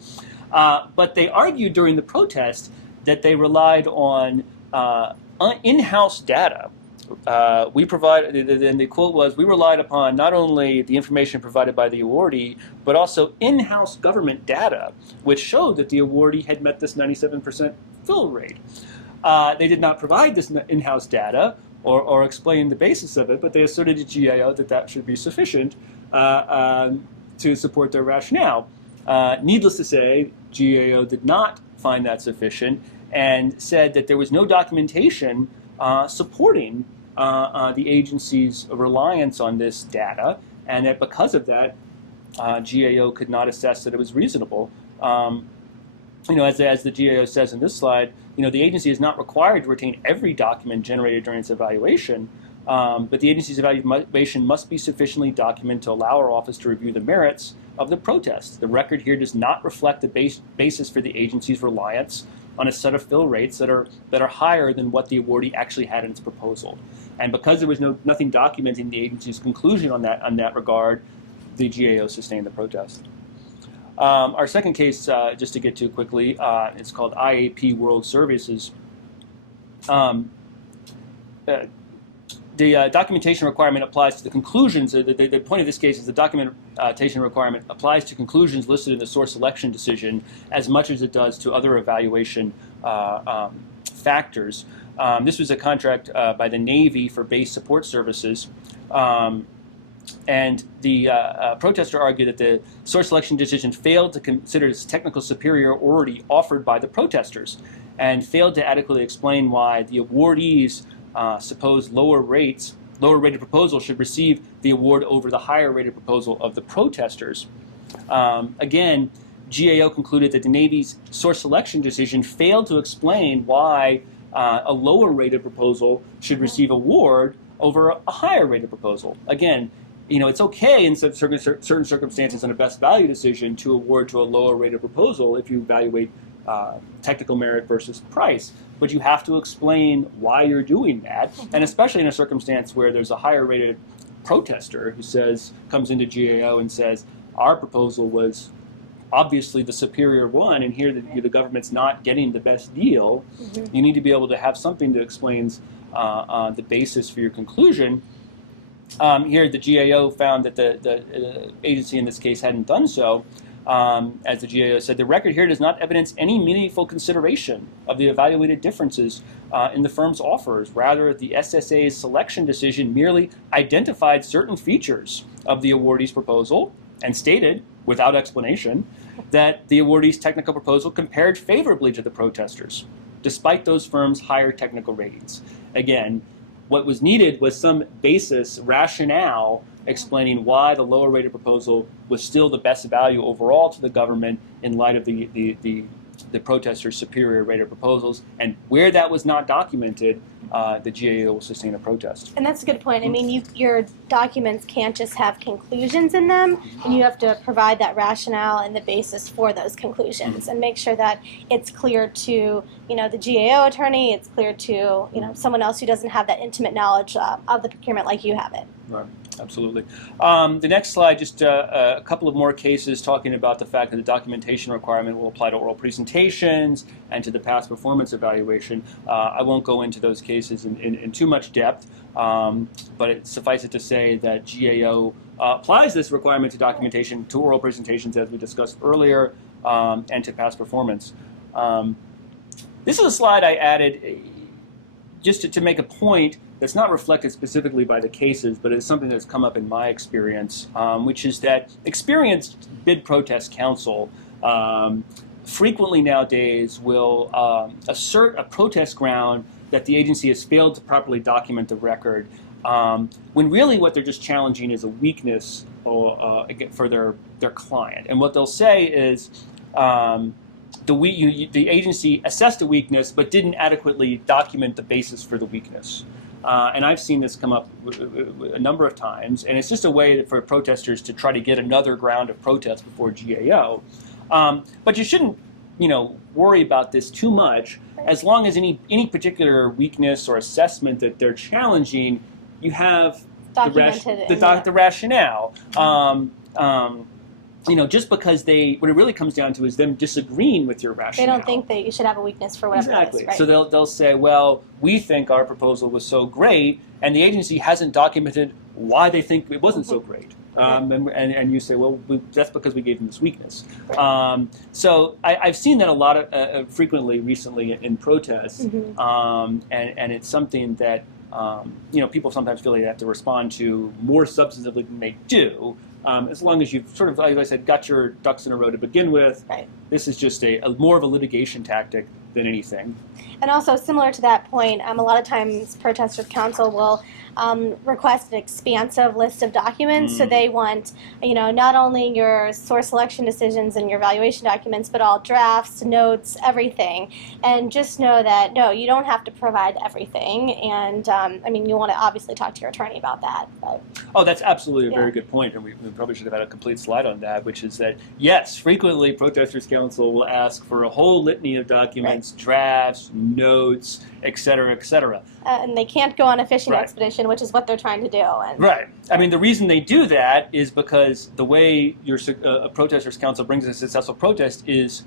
But they argued during the protest that they relied on in-house data. We provided, and the quote was, "We relied upon not only the information provided by the awardee, but also in-house government data, which showed that the awardee had met this 97% fill rate." They did not provide this in-house data or explain the basis of it, but they asserted to GAO that should be sufficient to support their rationale. Needless to say, GAO did not find that sufficient and said that there was no documentation supporting the agency's reliance on this data, and that because of that, GAO could not assess that it was reasonable. As the GAO says in this slide, the agency is not required to retain every document generated during its evaluation, but the agency's evaluation must be sufficiently documented to allow our office to review the merits of the protest. The record here does not reflect the basis for the agency's reliance on a set of fill rates that are higher than what the awardee actually had in its proposal. And because there was nothing documenting the agency's conclusion on that regard, the GAO sustained the protest. Our second case, just to get to quickly, it's called IAP World Services. The documentation requirement applies to the conclusions. The point of this case is the documentation requirement applies to conclusions listed in the source selection decision as much as it does to other evaluation factors. This was a contract by the Navy for base support services. And the protester argued that the source selection decision failed to consider its technical superiority offered by the protesters and failed to adequately explain why the awardees' supposed lower rated proposal should receive the award over the higher rated proposal of the protesters. Again, GAO concluded that the Navy's source selection decision failed to explain why a lower rated proposal should receive award over a higher rated proposal. Again, it's okay in certain circumstances in a best value decision to award to a lower rated proposal if you evaluate technical merit versus price, but you have to explain why you're doing that, and especially in a circumstance where there's a higher rated protester who comes into GAO and says, our proposal was obviously the superior one, and here the government's not getting the best deal. You need to be able to have something that explains the basis for your conclusion. Here, the GAO found that the agency in this case hadn't done so. As the GAO said, the record here does not evidence any meaningful consideration of the evaluated differences in the firm's offers. Rather, the SSA's selection decision merely identified certain features of the awardee's proposal and stated, without explanation, that the awardee's technical proposal compared favorably to the protesters, despite those firms' higher technical ratings. Again, what was needed was some basis, rationale, explaining why the lower rated proposal was still the best value overall to the government in light of the protesters' superior rated proposals. And where that was not documented, the GAO will sustain a protest. And that's a good point. I mean, your documents can't just have conclusions in them, and you have to provide that rationale and the basis for those conclusions, and make sure that it's clear to the GAO attorney, it's clear to someone else who doesn't have that intimate knowledge of the procurement like you have it. Right. Absolutely. The next slide, just a couple of more cases talking about the fact that the documentation requirement will apply to oral presentations and to the past performance evaluation. I won't go into those cases in too much depth, but suffice it to say that GAO applies this requirement to documentation to oral presentations, as we discussed earlier, and to past performance. This is a slide I added just to make a point that's not reflected specifically by the cases, but it's something that's come up in my experience, which is that experienced bid protest counsel frequently nowadays will assert a protest ground that the agency has failed to properly document the record, when really what they're just challenging is a weakness for their client. And what they'll say is, the agency assessed a weakness but didn't adequately document the basis for the weakness. And I've seen this come up a number of times, and it's just a way for protesters to try to get another ground of protest before GAO. But you shouldn't, worry about this too much. As long as any particular weakness or assessment that they're challenging, you have the rationale. Just because what it really comes down to is them disagreeing with your rationale. They don't think that you should have a weakness for whatever Exactly. it is, right? So they'll say, well, we think our proposal was so great, and the agency hasn't documented why they think it wasn't so great. And you say, well, that's because we gave them this weakness. So I've seen that a lot of frequently recently in protests, and it's something that people sometimes feel they have to respond to more substantively than they do. As long as you've sort of, like I said, got your ducks in a row to begin with, this is just more of a litigation tactic than anything. And also, similar to that point, a lot of times protesters' counsel will request an expansive list of documents. So they want, not only your source selection decisions and your evaluation documents, but all drafts, notes, everything. And just know that, no, you don't have to provide everything. And, you want to obviously talk to your attorney about that. But, oh, that's absolutely a very good point. And we probably should have had a complete slide on that, which is that, yes, frequently protesters' counsel will ask for a whole litany of documents, drafts, notes, et cetera, et cetera. And they can't go on a fishing expedition, which is what they're trying to do. And, right. The reason they do that is because the way a protester's counsel brings a successful protest is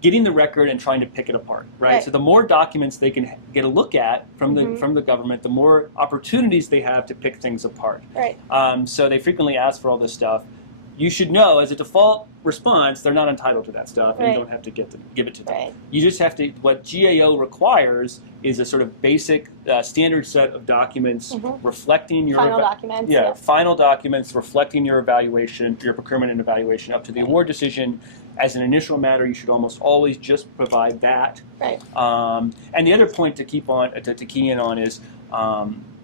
getting the record and trying to pick it apart, right? So the more documents they can get a look at from the government, the more opportunities they have to pick things apart. Right. So they frequently ask for all this stuff. You should know, as a default response, they're not entitled to that stuff, and you don't have to give it to them. Right. You just have to. What GAO requires is a sort of basic standard set of documents reflecting your final documents. Final documents reflecting your evaluation, your procurement and evaluation up to the award decision. As an initial matter, you should almost always just provide that. Right. And the other point to key in on is.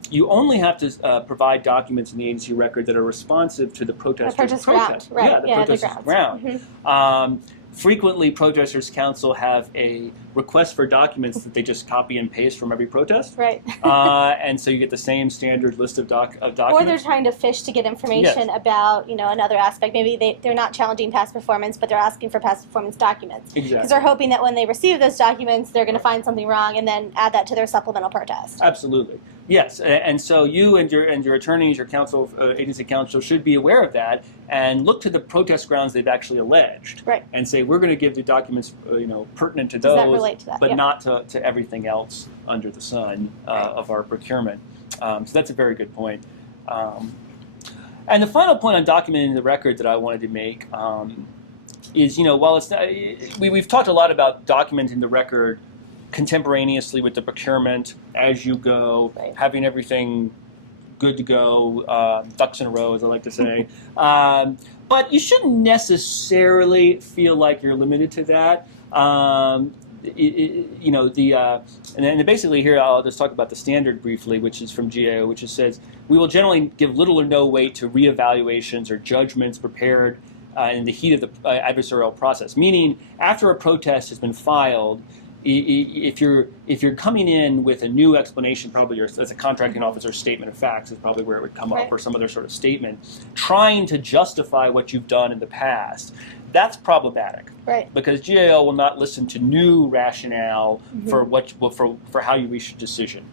You only have to provide documents in the agency record that are responsive to the protester's protest. Right. The protester's ground. Frequently, protesters' counsel have a request for documents that they just copy and paste from every protest. Right. And so you get the same standard list of documents. Or they're trying to fish to get information about, another aspect. Maybe they're not challenging past performance, but they're asking for past performance documents. Exactly. Because they're hoping that when they receive those documents, they're going to find something wrong and then add that to their supplemental protest. Absolutely. Yes, and so you and your attorneys, your counsel, agency counsel should be aware of that and look to the protest grounds they've actually alleged, and say we're going to give the documents, pertinent to those, Does that relate to that? but not to everything else under the sun of our procurement. So that's a very good point. And the final point on documenting the record that I wanted to make is, while it's we've talked a lot about documenting the record contemporaneously with the procurement as you go, having everything good to go, ducks in a row, as I like to say. But you shouldn't necessarily feel like you're limited to that. And basically here I'll just talk about the standard briefly, which is from GAO, which says we will generally give little or no weight to reevaluations or judgments prepared in the heat of the adversarial process. Meaning, after a protest has been filed, if you're coming in with a new explanation, probably as a contracting officer's statement of facts is probably where it would come up, or some other sort of statement, trying to justify what you've done in the past, that's problematic. Right. Because GAO will not listen to new rationale for how you reach a decision.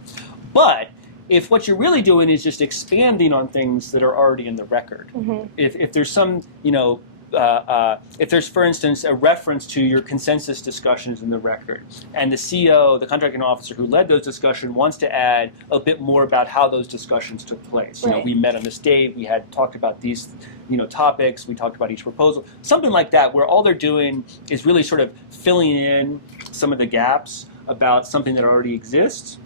But if what you're really doing is just expanding on things that are already in the record, if there's some, if there's, for instance, a reference to your consensus discussions in the record, and the CO, the contracting officer who led those discussions, wants to add a bit more about how those discussions took place. Right. We met on this date, we had talked about these, topics, we talked about each proposal, something like that, where all they're doing is really sort of filling in some of the gaps about something that already exists.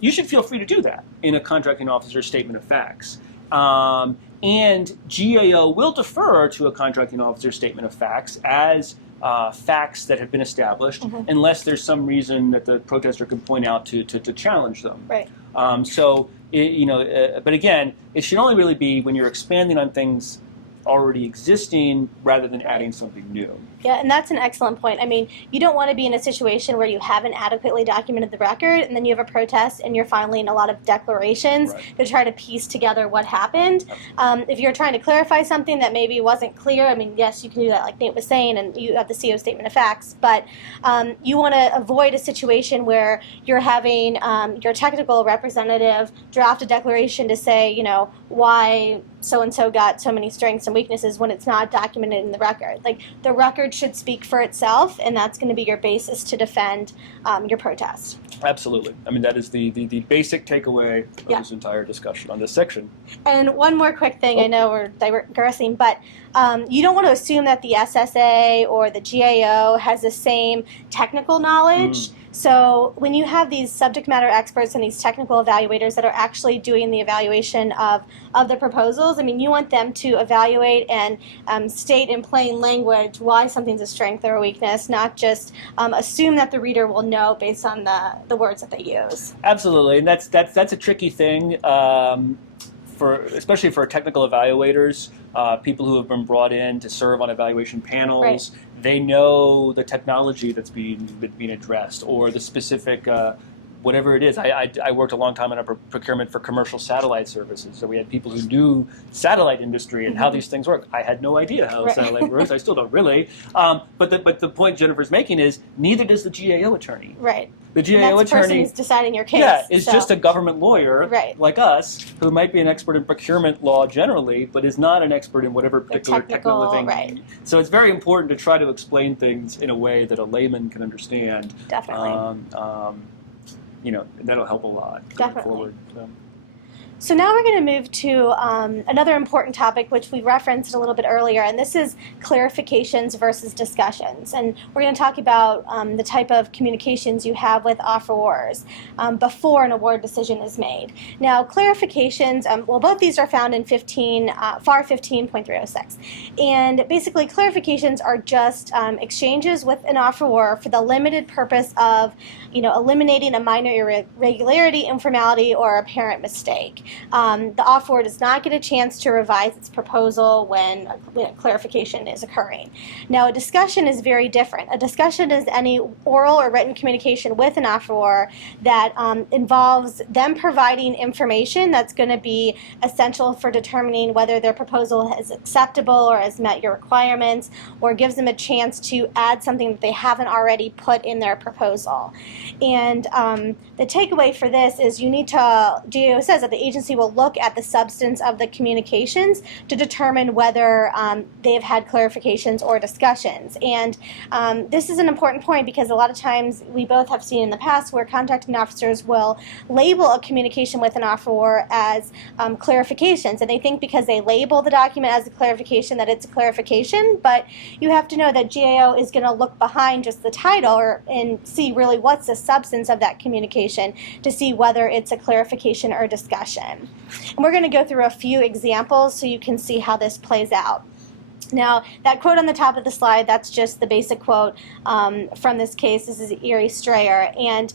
You should feel free to do that in a contracting officer's statement of facts. And GAO will defer to a contracting officer's statement of facts as facts that have been established, unless there's some reason that the protester can point out to challenge them. Right. But again, it should only really be when you're expanding on things already existing rather than adding something new. Yeah, and that's an excellent point. I mean, you don't want to be in a situation where you haven't adequately documented the record, and then you have a protest, and you're filing a lot of declarations to try to piece together what happened. If you're trying to clarify something that maybe wasn't clear, I mean, yes, you can do that like Nate was saying, and you have the CO statement of facts, but you want to avoid a situation where you're having your technical representative draft a declaration to say, why so-and-so got so many strengths and weaknesses when it's not documented in the record. Like, the record should speak for itself, and that's going to be your basis to defend your protest. Absolutely. I mean, that is the basic takeaway of this entire discussion on this section. And one more quick thing, I know we're digressing, but you don't want to assume that the SSA or the GAO has the same technical knowledge. So when you have these subject matter experts and these technical evaluators that are actually doing the evaluation of the proposals, I mean, you want them to evaluate and state in plain language why something's a strength or a weakness, not just assume that the reader will know based on the words that they use. Absolutely, and that's a tricky thing, especially for technical evaluators, people who have been brought in to serve on evaluation panels. Right. They know the technology that's being addressed, or the specific whatever it is. I worked a long time in a procurement for commercial satellite services, so we had people who knew satellite industry and how these things work. I had no idea how satellite works. I still don't really. But the point Jennifer's making is neither does the GAO attorney. Right. The GAO and that's attorney the person who's deciding your case. Yeah, is just a government lawyer Right. like us, who might be an expert in procurement law generally, but is not an expert in whatever particular technical thing. Right. So it's very important to try to explain things in a way that a layman can understand. Definitely. That'll help a lot going forward. So now we're going to move to another important topic, which we referenced a little bit earlier, and this is clarifications versus discussions. And we're going to talk about the type of communications you have with offerors before an award decision is made. Now, clarifications, both these are found in FAR 15.306. And basically, clarifications are just exchanges with an offeror for the limited purpose of eliminating a minor irregularity, informality, or apparent mistake. The offeror does not get a chance to revise its proposal when a clarification is occurring. Now, a discussion is very different. A discussion is any oral or written communication with an offeror that involves them providing information that's going to be essential for determining whether their proposal is acceptable or has met your requirements, or gives them a chance to add something that they haven't already put in their proposal. And the takeaway for this is GAO says that the agency will look at the substance of the communications to determine whether they've had clarifications or discussions. And this is an important point because a lot of times we both have seen in the past where contracting officers will label a communication with an offeror as clarifications. And they think because they label the document as a clarification that it's a clarification, but you have to know that GAO is going to look behind just the title and see really what's the substance of that communication to see whether it's a clarification or discussion. And we're going to go through a few examples so you can see how this plays out. Now, that quote on the top of the slide, that's just the basic quote from this case. This is Erie Strayer. And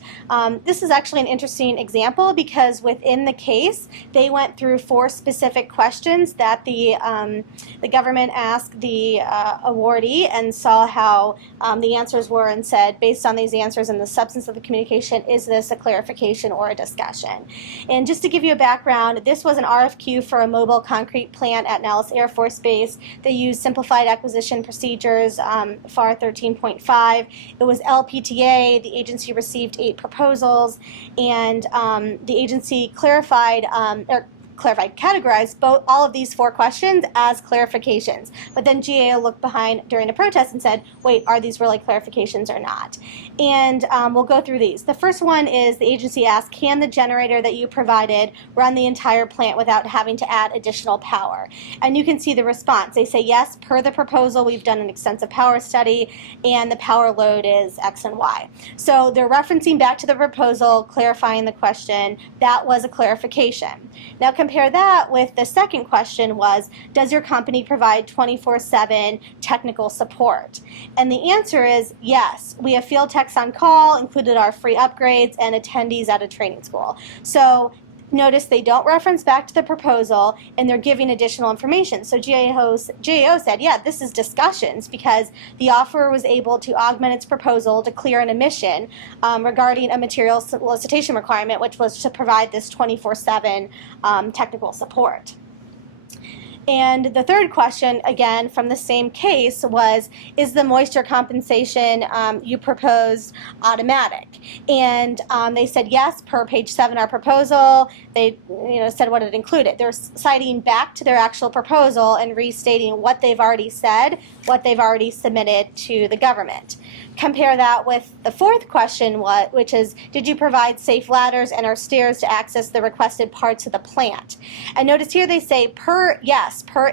this is actually an interesting example because within the case, they went through 4 specific questions that the government asked the awardee and saw how the answers were and said, based on these answers and the substance of the communication, is this a clarification or a discussion? And just to give you a background, this was an RFQ for a mobile concrete plant at Nellis Air Force Base. They used Simplified Acquisition Procedures, FAR 13.5. It was LPTA. The agency received 8 proposals, and the agency categorized all of these 4 questions as clarifications. But then GAO looked behind during the protest and said, wait, are these really clarifications or not? And we'll go through these. The first one is the agency asked, can the generator that you provided run the entire plant without having to add additional power? And you can see the response. They say, yes, per the proposal, we've done an extensive power study, and the power load is X and Y. So they're referencing back to the proposal, clarifying the question. That was a clarification. Now compare that with the second question was, does your company provide 24/7 technical support? And the answer is yes. We have field techs on call, included our free upgrades, and attendees at a training school. So notice they don't reference back to the proposal, and they're giving additional information. So GAO said, yeah, this is discussions, because the offeror was able to augment its proposal to clear an omission regarding a material solicitation requirement, which was to provide this 24/7 technical support. And the third question, again, from the same case was, is the moisture compensation you proposed automatic? And they said yes, per page 7 our proposal. They said what it included. They're citing back to their actual proposal and restating what they've already said, what they've already submitted to the government. Compare that with the fourth question, which is, did you provide safe ladders and or stairs to access the requested parts of the plant? And notice here they say, per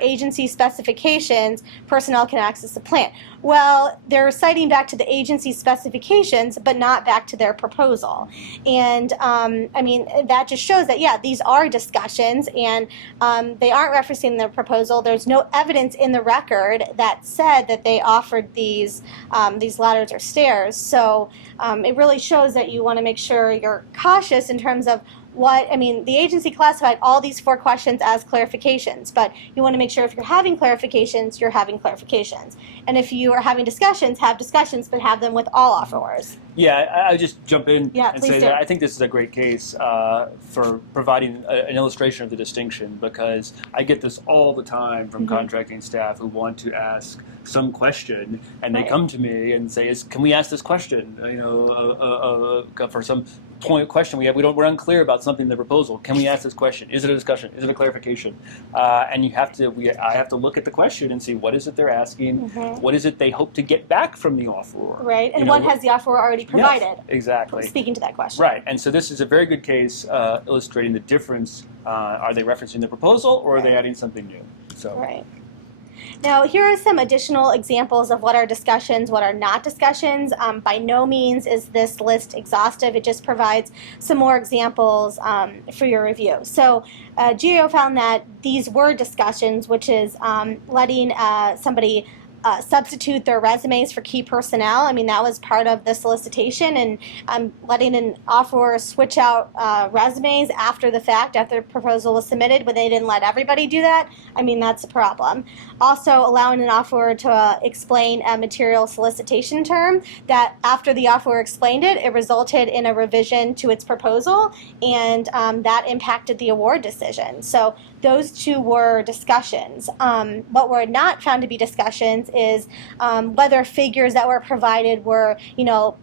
agency specifications, personnel can access the plant. Well, they're citing back to the agency specifications, but not back to their proposal. And I mean, that just shows that, yeah, these are discussions, and they aren't referencing their proposal. There's no evidence in the record that said that they offered these ladders or stairs. So it really shows that you want to make sure you're cautious in terms of the agency classified all these 4 questions as clarifications, but you want to make sure if you're having clarifications, you're having clarifications. And if you are having discussions, have discussions, but have them with all offerors. Yeah, I would just jump in and say do. that I think this is a great case for providing an illustration of the distinction, because I get this all the time from contracting staff who want to ask some question, and they come to me and say, "Can we ask this question? For some question we're unclear about something in the proposal. Can we ask this question? Is it a discussion? Is it a clarification?" And I have to look at the question and see what is it they're asking, what is it they hope to get back from the offeror, right? And what has the offeror already provided? Yes, exactly. Speaking to that question, right? And so this is a very good case illustrating the difference. Are they referencing the proposal, or are they adding something new? So. Right. Now, here are some additional examples of what are discussions, what are not discussions. By no means is this list exhaustive. It just provides some more examples for your review. So GAO found that these were discussions, which is letting somebody substitute their resumes for key personnel. I mean, that was part of the solicitation, and letting an offeror switch out resumes after the fact, after the proposal was submitted, but they didn't let everybody do that. I mean, that's a problem. Also, allowing an offeror to explain a material solicitation term that after the offeror explained it, it resulted in a revision to its proposal, and that impacted the award decision. So those 2 were discussions. What were not found to be discussions is whether figures that were provided were,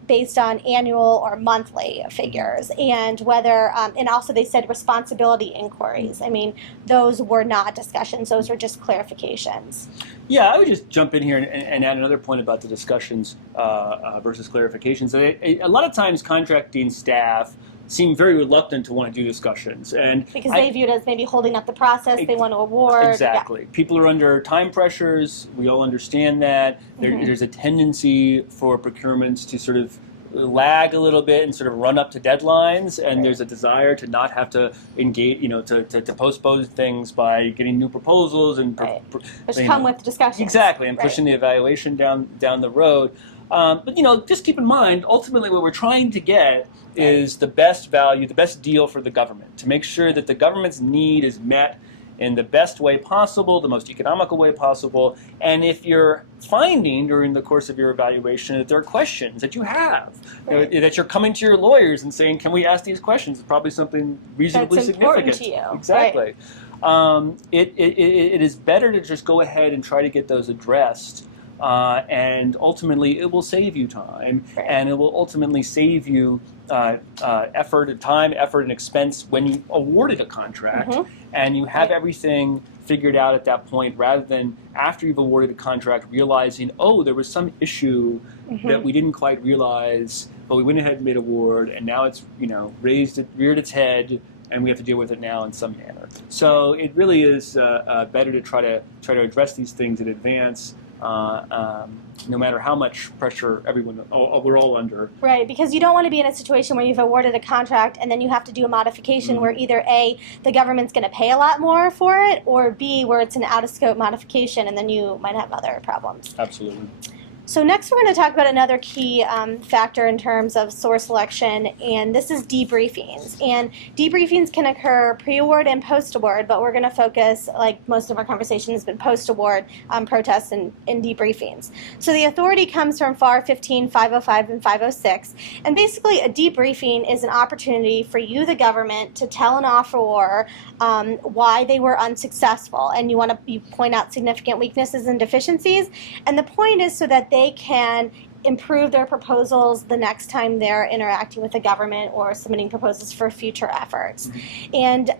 based on annual or monthly figures, and whether, and also they said responsibility inquiries. I mean, those were not discussions. Those were just clarifications. Yeah, I would just jump in here and add another point about the discussions versus clarifications. A lot of times contracting staff seem very reluctant to want to do discussions, and because they view it as maybe holding up the process. They want to award. Exactly. Yeah. People are under time pressures. We all understand that. There's a tendency for procurements to sort of lag a little bit and sort of run up to deadlines, and there's a desire to not have to engage, to postpone things by getting new proposals and which come with discussions. Exactly, and pushing the evaluation down the road. But just keep in mind, ultimately what we're trying to get is the best value, the best deal for the government, to make sure that the government's need is met in the best way possible, the most economical way possible. And if you're finding during the course of your evaluation that there are questions that you have, that you're coming to your lawyers and saying, can we ask these questions? It's probably something reasonably That's significant. important to you. Exactly. It is better to just go ahead and try to get those addressed. And ultimately, it will save you time, Right. and it will ultimately save you time, effort, and expense when you awarded a contract, and you have Right. everything figured out at that point, rather than after you've awarded a contract realizing, oh, there was some issue that we didn't quite realize, but we went ahead and made award, and now it's reared its head, and we have to deal with it now in some manner. So it really is better to try to address these things in advance. No matter how much pressure we're all under. Right, because you don't want to be in a situation where you've awarded a contract and then you have to do a modification where either A, the government's going to pay a lot more for it, or B, where it's an out-of-scope modification and then you might have other problems. Absolutely. So next we're going to talk about another key factor in terms of source selection, and this is debriefings. And debriefings can occur pre-award and post-award, but we're going to focus, like most of our conversation has been post-award protests and debriefings. So the authority comes from FAR 15, 505, and 506, and basically a debriefing is an opportunity for you, the government, to tell an offeror why they were unsuccessful, and you point out significant weaknesses and deficiencies, and the point is so that they can improve their proposals the next time they're interacting with the government or submitting proposals for future efforts. And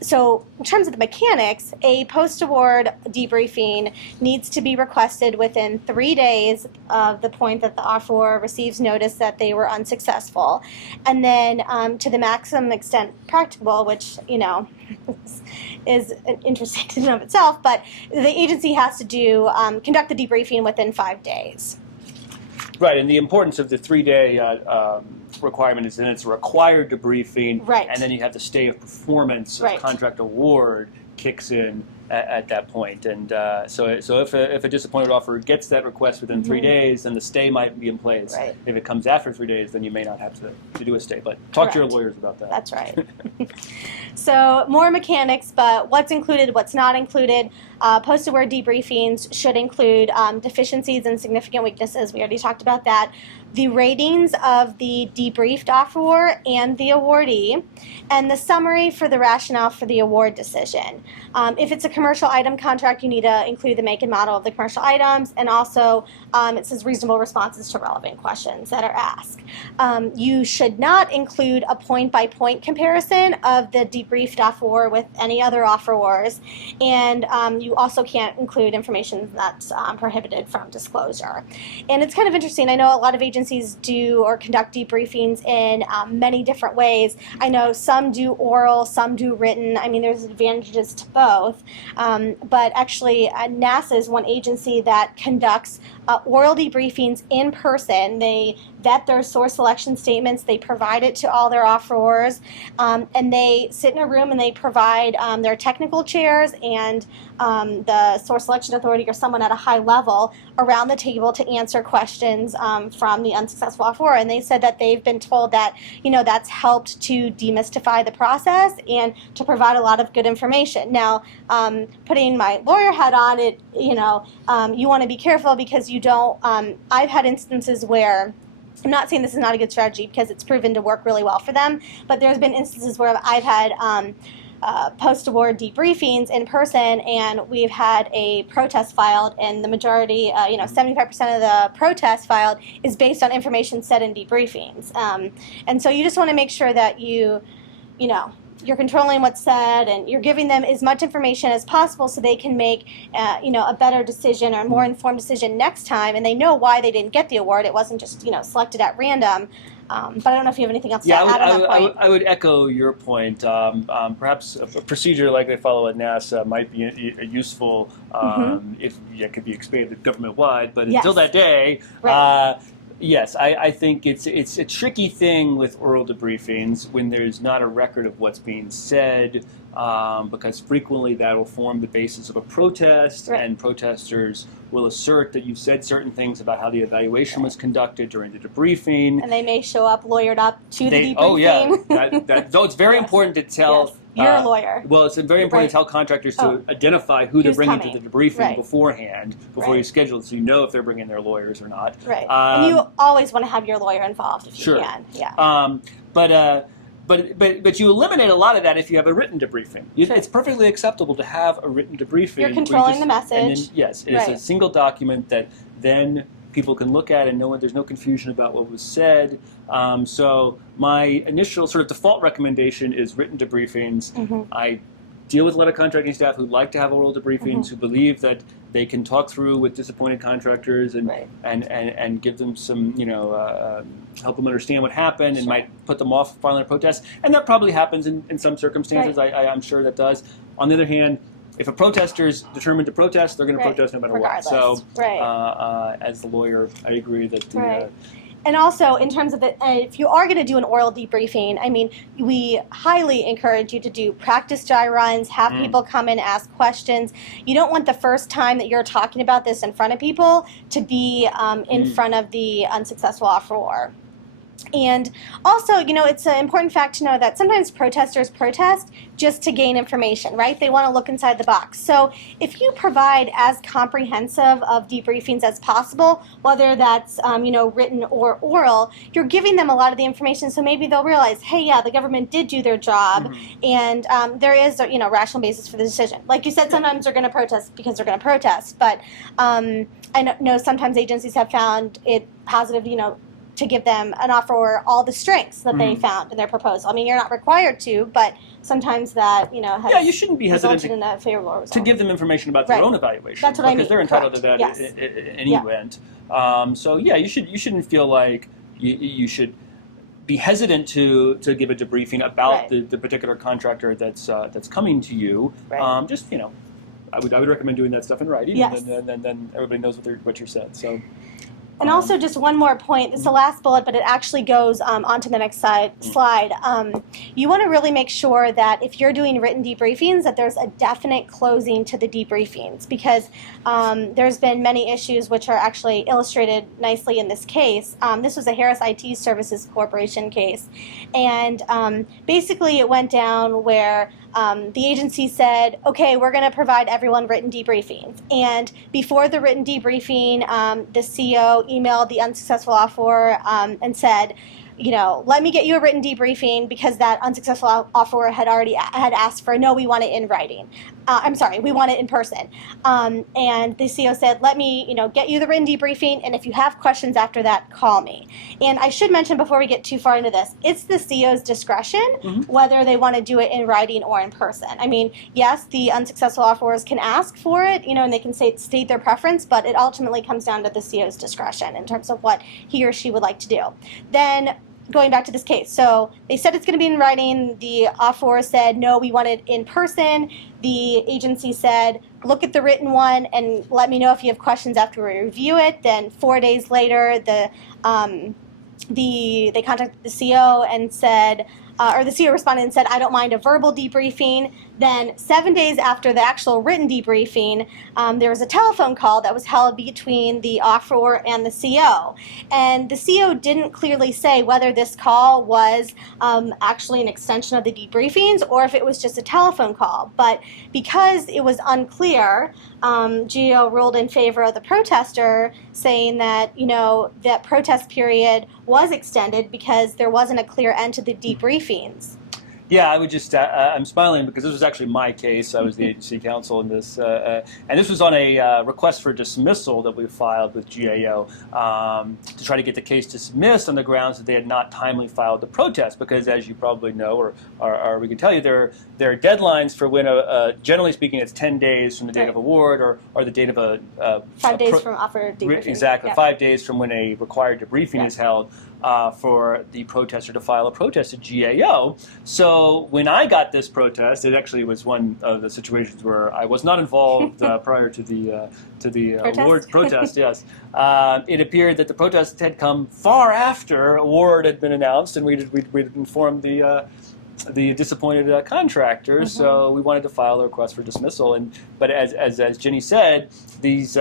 so in terms of the mechanics, a post-award debriefing needs to be requested within 3 days of the point that the offeror receives notice that they were unsuccessful. And then to the maximum extent practicable, which, is interesting in and of itself, but the agency has to conduct the debriefing within 5 days. Right, and the importance of the 3-day requirement is that it's a required debriefing, Right. and then you have the stay of performance Right. of contract award kicks in at that point. And so if a disappointed offeror gets that request within 3 days, then the stay might be in place. Right. If it comes after 3 days, then you may not have to do a stay. But talk to your Correct. lawyers about that. That's right. So more mechanics, but what's included, what's not included. Post-award debriefings should include deficiencies and significant weaknesses. We already talked about that. The ratings of the debriefed offeror and the awardee, and the summary for the rationale for the award decision. If it's a commercial item contract, you need to include the make and model of the commercial items, and also it says reasonable responses to relevant questions that are asked. You should not include a point-by-point comparison of the debriefed offeror with any other offerors, and you also can't include information that's prohibited from disclosure. And it's kind of interesting. I know a lot of agencies do or conduct debriefings in many different ways. I know some do oral, some do written. I mean, there's advantages to both. But actually, NASA is one agency that conducts oral debriefings in person. They vet their source selection statements. They provide it to all their offerors. And they sit in a room and they provide their technical chairs and the source selection authority or someone at a high level around the table to answer questions from the unsuccessful offeror. And they said that they've been told that, that's helped to demystify the process and to provide a lot of good information. Now, putting my lawyer hat on it, you want to be careful because you don't, I've had instances where, I'm not saying this is not a good strategy because it's proven to work really well for them, but there's been instances where I've had post-award debriefings in person, and we've had a protest filed, and the majority, 75% of the protest filed is based on information said in debriefings. And so you just want to make sure that you're controlling what's said and you're giving them as much information as possible so they can make a better decision or a more informed decision next time, and they know why they didn't get the award. It wasn't just selected at random. But I don't know if you have anything else to add on that point. I would echo your point. Perhaps a procedure like they follow at NASA might be useful if it could be expanded government-wide, but until that day, Right. Yes, I think it's a tricky thing with oral debriefings when there's not a record of what's being said, because frequently that will form the basis of a protest, Right. and protesters will assert that you've said certain things about how the evaluation was conducted during the debriefing. And they may show up lawyered up to the debriefing. Oh, yeah. So it's very important to tell... Yes. You're a lawyer. Well, it's very important to tell contractors to identify who they're Who's bringing coming. to the debriefing Right. beforehand, before Right. you schedule it, so you know if they're bringing their lawyers or not. Right. And you always want to have your lawyer involved if you Sure. can. Yeah. But you eliminate a lot of that if you have a written debriefing. Sure. It's perfectly acceptable to have a written debriefing. You're where you controlling the And message. then, yes, it Right. is a single document that then people can look at and know there's no confusion about what was said. So my initial sort of default recommendation is written debriefings. I deal with a lot of contracting staff who like to have oral debriefings, who believe that they can talk through with disappointed contractors and Right. and give them some, help them understand what happened and might put them off filing a protest. And that probably happens in some circumstances. Right. I'm sure that does. On the other hand, if a protester is determined to protest, they're going to Right. protest no matter Regardless. what. So, Right. as the lawyer, I agree that the Right. And also, in terms of if you are going to do an oral debriefing, I mean, we highly encourage you to do practice dry runs, have people come in, ask questions. You don't want the first time that you're talking about this in front of people to be in front of the unsuccessful offeror. And also, it's an important fact to know that sometimes protesters protest just to gain information, right? They want to look inside the box. So if you provide as comprehensive of debriefings as possible, whether that's, written or oral, you're giving them a lot of the information. So maybe they'll realize, hey, yeah, the government did do their job, and there is, rational basis for the decision. Like you said, sometimes they're going to protest because they're going to protest. But I know sometimes agencies have found it positive, to give them an offer or all the strengths that they found in their proposal. I mean, you're not required to, but sometimes that, has you shouldn't be hesitant resulted in a favorable result. to give them information about their Right. own evaluation. That's what I because mean. they're entitled Correct. to that Yes. in any Yeah. event. So you shouldn't feel like you should be hesitant to give a debriefing about Right. the particular contractor that's coming to you. Right. I would recommend doing that stuff in writing, Yes. and then everybody knows what you're said. So. And also, just one more point. It's the last bullet, but it actually goes onto the next slide. You want to really make sure that if you're doing written debriefings, that there's a definite closing to the debriefings, because there's been many issues which are actually illustrated nicely in this case. This was a Harris IT Services Corporation case, and basically it went down where the agency said, okay, we're going to provide everyone written debriefings. And before the written debriefing, the CO emailed the unsuccessful offeror and said, let me get you a written debriefing, because that unsuccessful offeror had asked for, no, we want it in writing. I'm sorry, we want it in person. And the CO said, let me, get you the written debriefing, and if you have questions after that, call me. And I should mention before we get too far into this, it's the CO's discretion whether they want to do it in writing or in person. I mean, yes, the unsuccessful offerors can ask for it, and they can state their preference, but it ultimately comes down to the CO's discretion in terms of what he or she would like to do. Then, going back to this case, so they said it's going to be in writing. The offeror said, no, we want it in person. The agency said, look at the written one and let me know if you have questions after we review it. Then 4 days later, they contacted the CO and said, or the CO responded and said, I don't mind a verbal debriefing. Then 7 days after the actual written debriefing, there was a telephone call that was held between the offeror and the CO. And the CO didn't clearly say whether this call was actually an extension of the debriefings or if it was just a telephone call. But because it was unclear, GAO ruled in favor of the protester, saying that, that protest period was extended because there wasn't a clear end to the debriefings. Yeah, I would just, I'm smiling because this was actually my case. I was the agency counsel in this, and this was on a request for dismissal that we filed with GAO to try to get the case dismissed on the grounds that they had not timely filed the protest, because as you probably know, or we can tell you, there are deadlines for when, generally speaking, it's 10 days from the date of award or the date of a 5 days from offer debriefing. Exactly, Yep. 5 days from when a required debriefing is held for the protester to file a protest at GAO. So when I got this protest, it actually was one of the situations where I was not involved prior to the award protest. Yes, it appeared that the protest had come far after award had been announced, and we'd informed the disappointed contractors, so we wanted to file a request for dismissal. But as Jenny said, these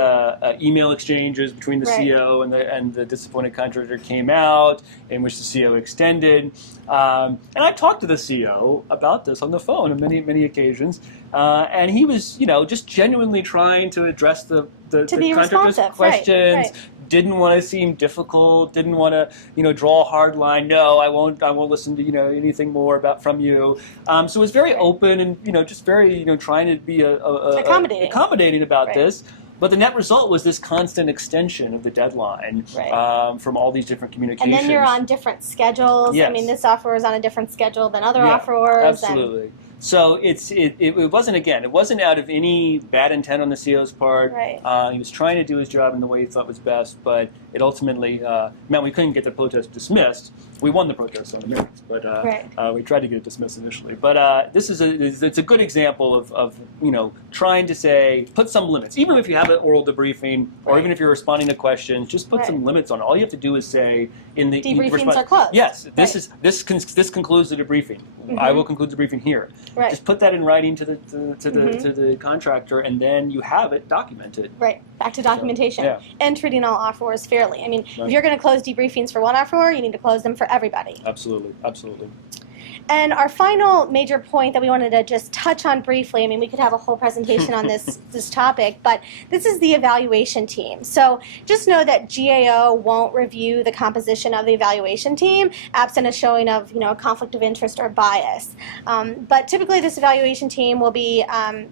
email exchanges between the CO and the disappointed contractor came out, in which the CO extended. And I talked to the CO about this on the phone on many occasions, and he was just genuinely trying to address the contractor's responsive, questions. right. didn't want to seem difficult, didn't want to draw a hard line. No, I won't listen to anything more from you. So it was very open and just very trying to be accommodating about this. But the net result was this constant extension of the deadline from all these different communications. And then you're on different schedules. Yes. I mean, this offeror is on a different schedule than other offerors. Absolutely. So it wasn't out of any bad intent on the CEO's part. Right. He was trying to do his job in the way he thought was best, but it ultimately meant we couldn't get the protest dismissed. We won the protest on the merits, but we tried to get it dismissed initially. But it's a good example of trying to say put some limits, even if you have an oral debriefing or even if you're responding to questions, just put some limits on it. All you have to do is say in the debriefings are closed. Yes, this concludes the debriefing. I will conclude the briefing here. Right. Just put that in writing to the contractor, and then you have it documented. Right. Back to documentation and treating all offerors fairly. I mean, Right. if you're going to close debriefings for one offeror, you need to close them for everybody. Absolutely, absolutely. And our final major point that we wanted to just touch on briefly, I mean, we could have a whole presentation on this topic, but this is the evaluation team. So just know that GAO won't review the composition of the evaluation team absent a showing of, a conflict of interest or bias. But typically this evaluation team will be,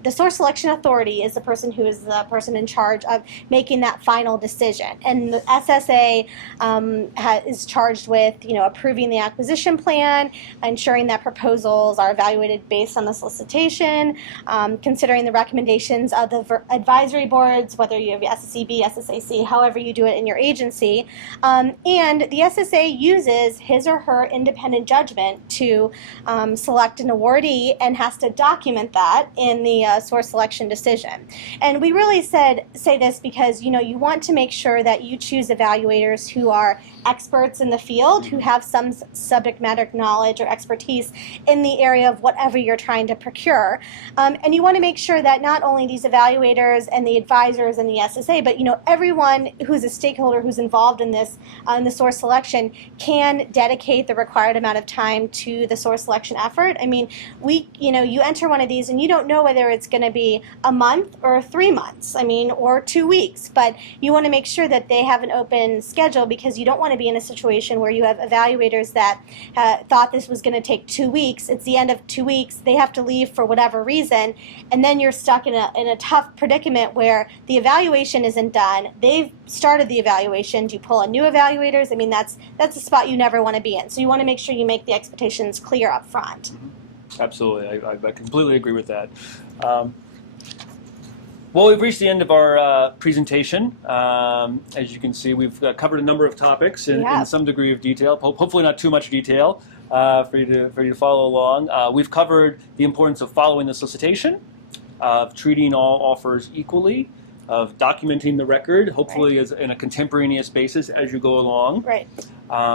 the source selection authority is the person who is the person in charge of making that final decision. And the SSA is charged with, approving the acquisition plan, ensuring that proposals are evaluated based on the solicitation, considering the recommendations of the advisory boards, whether you have SSEB, SSAC, however you do it in your agency. And the SSA uses his or her independent judgment to select an awardee and has to document that in the source selection decision. And we really say this because you want to make sure that you choose evaluators who are experts in the field, who have some subject matter knowledge or expertise in the area of whatever you're trying to procure. And you want to make sure that not only these evaluators and the advisors and the SSA, but everyone who's a stakeholder who's involved in this, in the source selection, can dedicate the required amount of time to the source selection effort. I mean, you enter one of these and you don't know whether it's going to be a month or 3 months, or 2 weeks, but you want to make sure that they have an open schedule, because you don't want to be in a situation where you have evaluators that thought this was going to take 2 weeks. It's the end of 2 weeks. They have to leave for whatever reason, and then you're stuck in a tough predicament where the evaluation isn't done. They've started the evaluation. Do you pull in new evaluators? That's a spot you never want to be in. So you want to make sure you make the expectations clear up front. Absolutely, I completely agree with that. Well, we've reached the end of our presentation. As you can see, we've covered a number of topics in some degree of detail, hopefully not too much detail for you to follow along. We've covered the importance of following the solicitation, of treating all offers equally, of documenting the record, hopefully as in a contemporaneous basis as you go along. Right.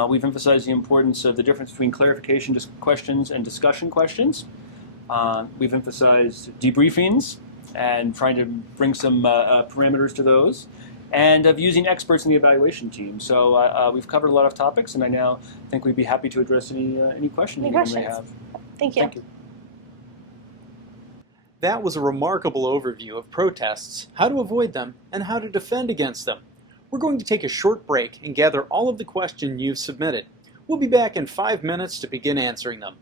We've emphasized the importance of the difference between clarification questions and discussion questions. We've emphasized debriefings and trying to bring some parameters to those, and of using experts in the evaluation team. So we've covered a lot of topics, and I now think we'd be happy to address any questions you may have. Thank you. Thank you. That was a remarkable overview of protests, how to avoid them, and how to defend against them. We're going to take a short break and gather all of the questions you've submitted. We'll be back in 5 minutes to begin answering them.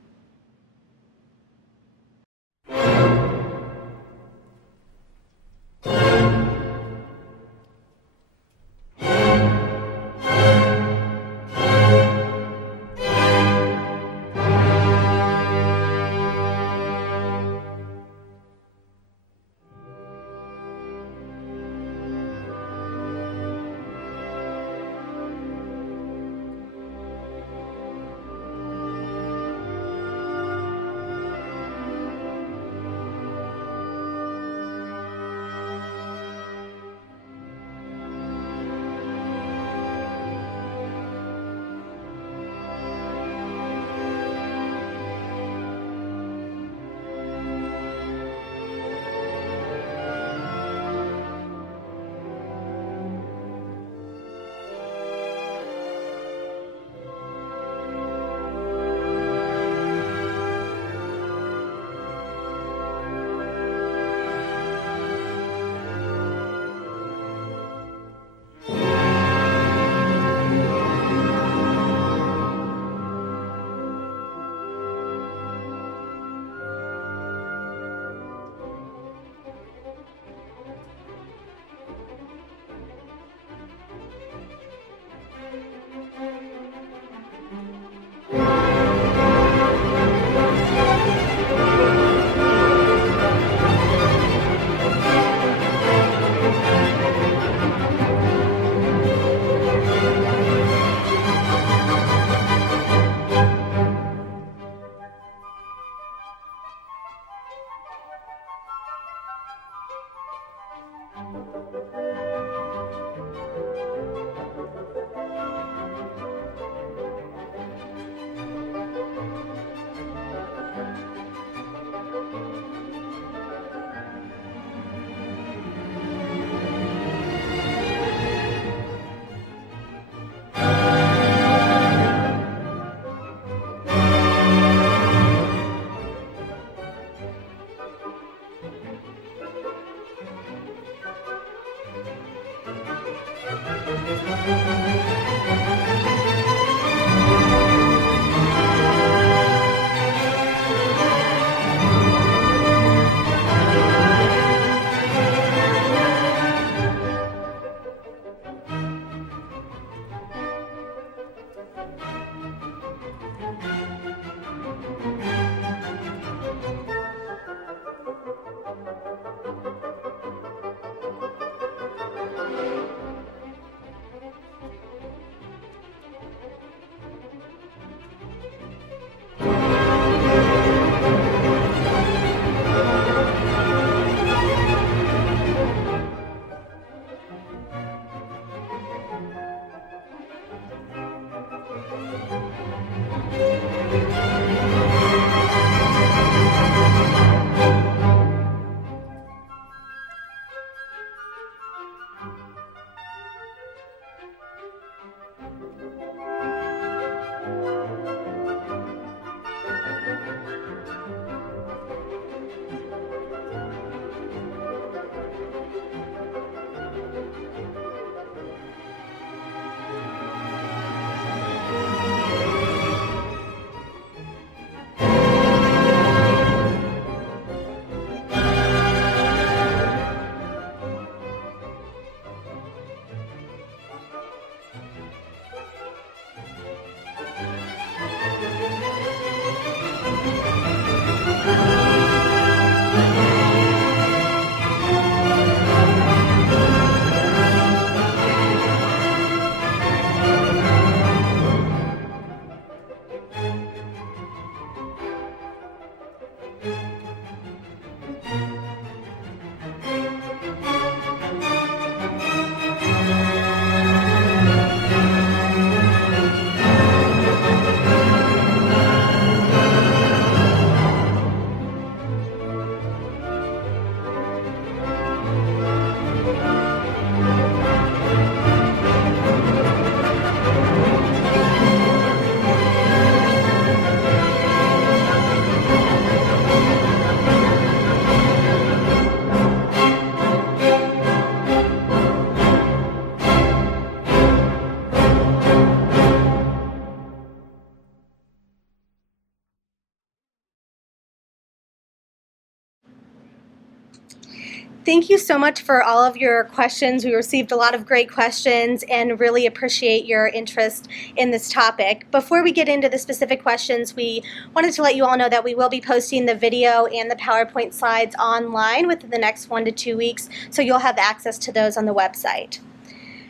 Thank you so much for all of your questions. We received a lot of great questions and really appreciate your interest in this topic. Before we get into the specific questions, we wanted to let you all know that we will be posting the video and the PowerPoint slides online within the next 1 to 2 weeks, so you'll have access to those on the website.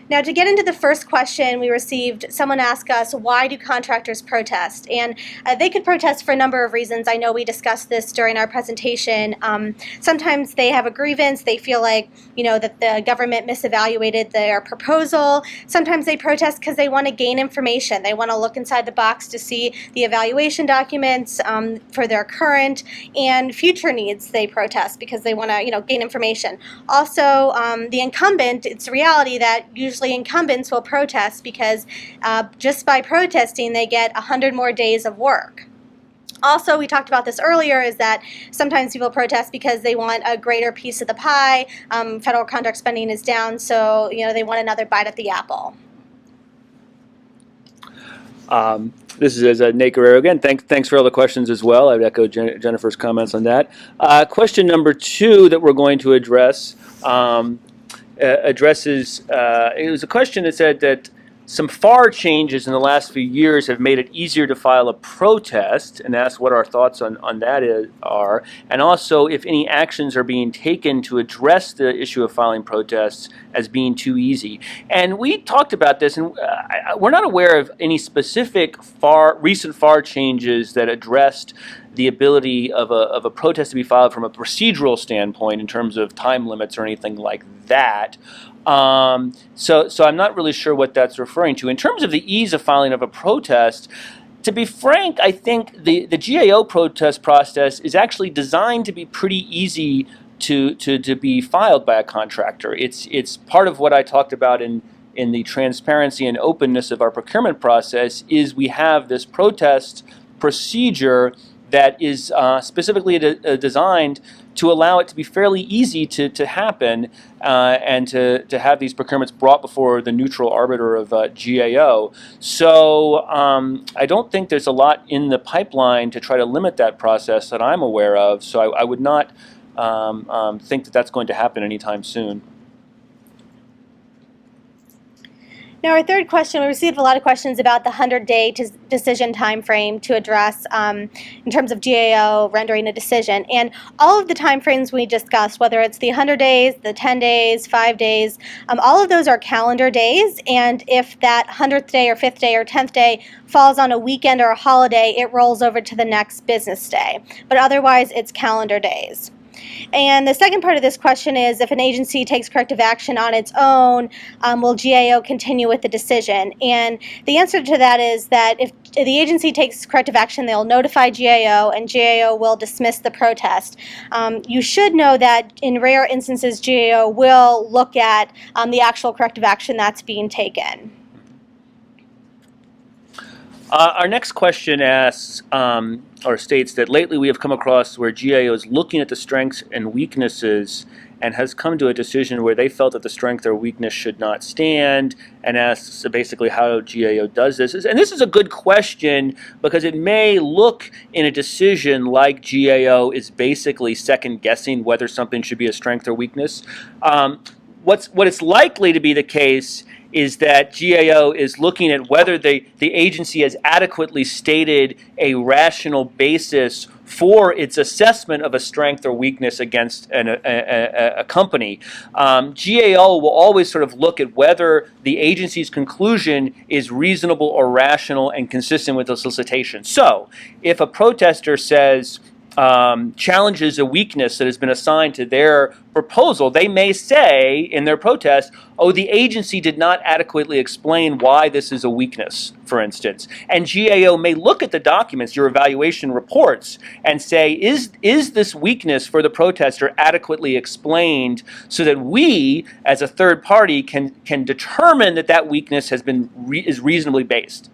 Now, to get into the first question we received, someone asked us, why do contractors protest? And they could protest for a number of reasons. I know we discussed this during our presentation. Sometimes they have a grievance. They feel like, that the government misevaluated their proposal. Sometimes they protest because they want to gain information. They want to look inside the box to see the evaluation documents for their current and future needs. They protest because they want to, gain information. Also, the incumbent, it's a reality that usually incumbents will protest because just by protesting they get 100 more days of work. Also, we talked about this earlier, is that sometimes people protest because they want a greater piece of the pie. Federal contract spending is down, so they want another bite at the apple. This is Nate Guerrero again. Thanks for all the questions as well. I would echo Jennifer's comments on that. Question number 2 that we're going to address addresses, it was a question that said that some FAR changes in the last few years have made it easier to file a protest, and asked what our thoughts on that are, and also if any actions are being taken to address the issue of filing protests as being too easy. And we talked about this, and we're not aware of any specific recent FAR changes that addressed the ability of a protest to be filed from a procedural standpoint in terms of time limits or anything like that. So I'm not really sure what that's referring to. In terms of the ease of filing of a protest, to be frank, I think the GAO protest process is actually designed to be pretty easy to be filed by a contractor. It's part of what I talked about in the transparency and openness of our procurement process. Is we have this protest procedure that is specifically designed to allow it to be fairly easy to happen and to have these procurements brought before the neutral arbiter of GAO. So I don't think there's a lot in the pipeline to try to limit that process that I'm aware of. So I would not think that that's going to happen anytime soon. Now, our third question, we received a lot of questions about the 100-day decision time frame to address in terms of GAO rendering a decision. And all of the time frames we discussed, whether it's the 100 days, the 10 days, 5 days, all of those are calendar days. And if that 100th day or 5th day or 10th day falls on a weekend or a holiday, it rolls over to the next business day. But otherwise, it's calendar days. And the second part of this question is, if an agency takes corrective action on its own, will GAO continue with the decision? And the answer to that is that if the agency takes corrective action, they'll notify GAO, and GAO will dismiss the protest. You should know that in rare instances, GAO will look at the actual corrective action that's being taken. Our next question asks, or states that lately we have come across where GAO is looking at the strengths and weaknesses and has come to a decision where they felt that the strength or weakness should not stand, and asks basically how GAO does this. And this is a good question because it may look in a decision like GAO is basically second guessing whether something should be a strength or weakness. What is likely to be the case is that GAO is looking at whether the agency has adequately stated a rational basis for its assessment of a strength or weakness against a company. GAO will always sort of look at whether the agency's conclusion is reasonable or rational and consistent with the solicitation. So, if a protester says, challenges a weakness that has been assigned to their proposal, they may say in their protest, oh, the agency did not adequately explain why this is a weakness, for instance. And GAO may look at the documents, your evaluation reports, and say, is this weakness for the protester adequately explained so that we, as a third party, can determine that that weakness is reasonably based.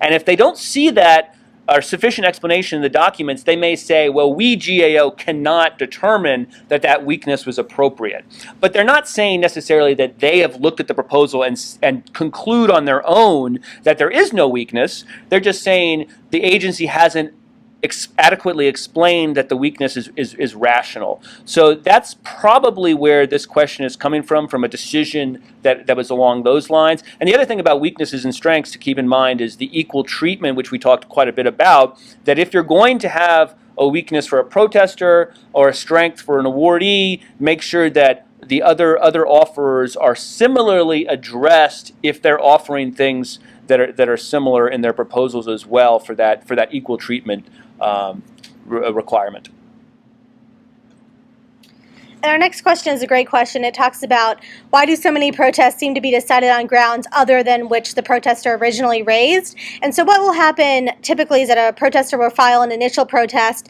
And if they don't see that or sufficient explanation in the documents, they may say, well, we, GAO, cannot determine that that weakness was appropriate. But they're not saying necessarily that they have looked at the proposal and conclude on their own that there is no weakness. They're just saying the agency hasn't adequately explained that the weakness is rational. So that's probably where this question is coming from a decision that was along those lines. And the other thing about weaknesses and strengths to keep in mind is the equal treatment, which we talked quite a bit about, that if you're going to have a weakness for a protester or a strength for an awardee, make sure that the other offerers are similarly addressed if they're offering things that are similar in their proposals as well for that equal treatment requirement. And our next question is a great question. It talks about why do so many protests seem to be decided on grounds other than which the protester originally raised? And so what will happen typically is that a protester will file an initial protest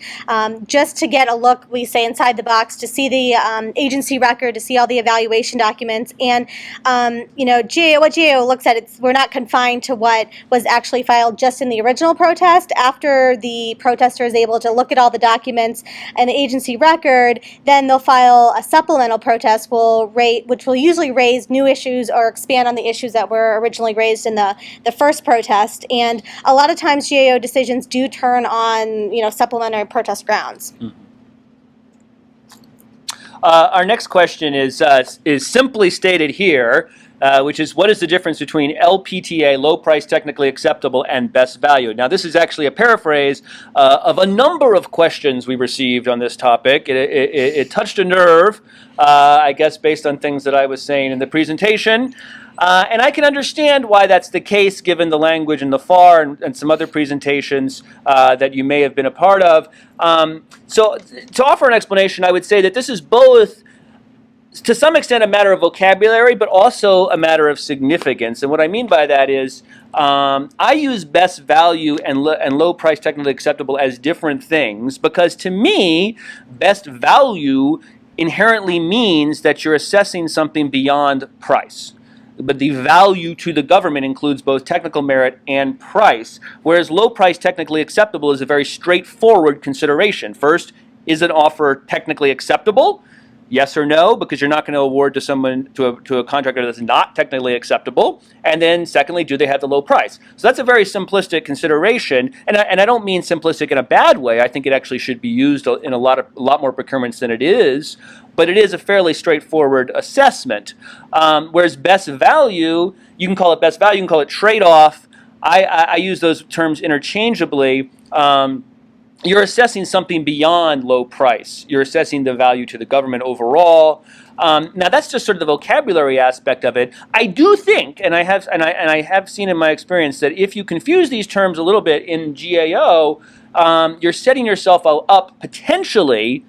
just to get a look, we say, inside the box, to see the agency record, to see all the evaluation documents. And, what GAO looks at, we're not confined to what was actually filed just in the original protest. After the protester is able to look at all the documents and the agency record, then they'll file a supplemental protest which will usually raise new issues or expand on the issues that were originally raised in the first protest. And a lot of times GAO decisions do turn on supplementary protest grounds. Our next question is simply stated here, which is, what is the difference between LPTA, low price technically acceptable, and best value? Now, this is actually a paraphrase of a number of questions we received on this topic. It touched a nerve, I guess, based on things that I was saying in the presentation. And I can understand why that's the case, given the language in the FAR and some other presentations that you may have been a part of. So to offer an explanation, I would say that this is both, to some extent, a matter of vocabulary, but also a matter of significance. And what I mean by that is I use best value and low price technically acceptable as different things, because to me, best value inherently means that you're assessing something beyond price. But the value to the government includes both technical merit and price, whereas low price technically acceptable is a very straightforward consideration. First, is an offer technically acceptable? Yes or no, because you're not going to award to someone, to a contractor that's not technically acceptable. And then secondly, do they have the low price? So that's a very simplistic consideration, and I don't mean simplistic in a bad way. I think it actually should be used in a lot more procurements than it is, but it is a fairly straightforward assessment. Whereas best value, you can call it best value, you can call it trade-off. I use those terms interchangeably. You're assessing something beyond low price. You're assessing the value to the government overall. Now that's just sort of the vocabulary aspect of it. I do think, and I have seen in my experience, that if you confuse these terms a little bit in GAO, you're setting yourself up potentially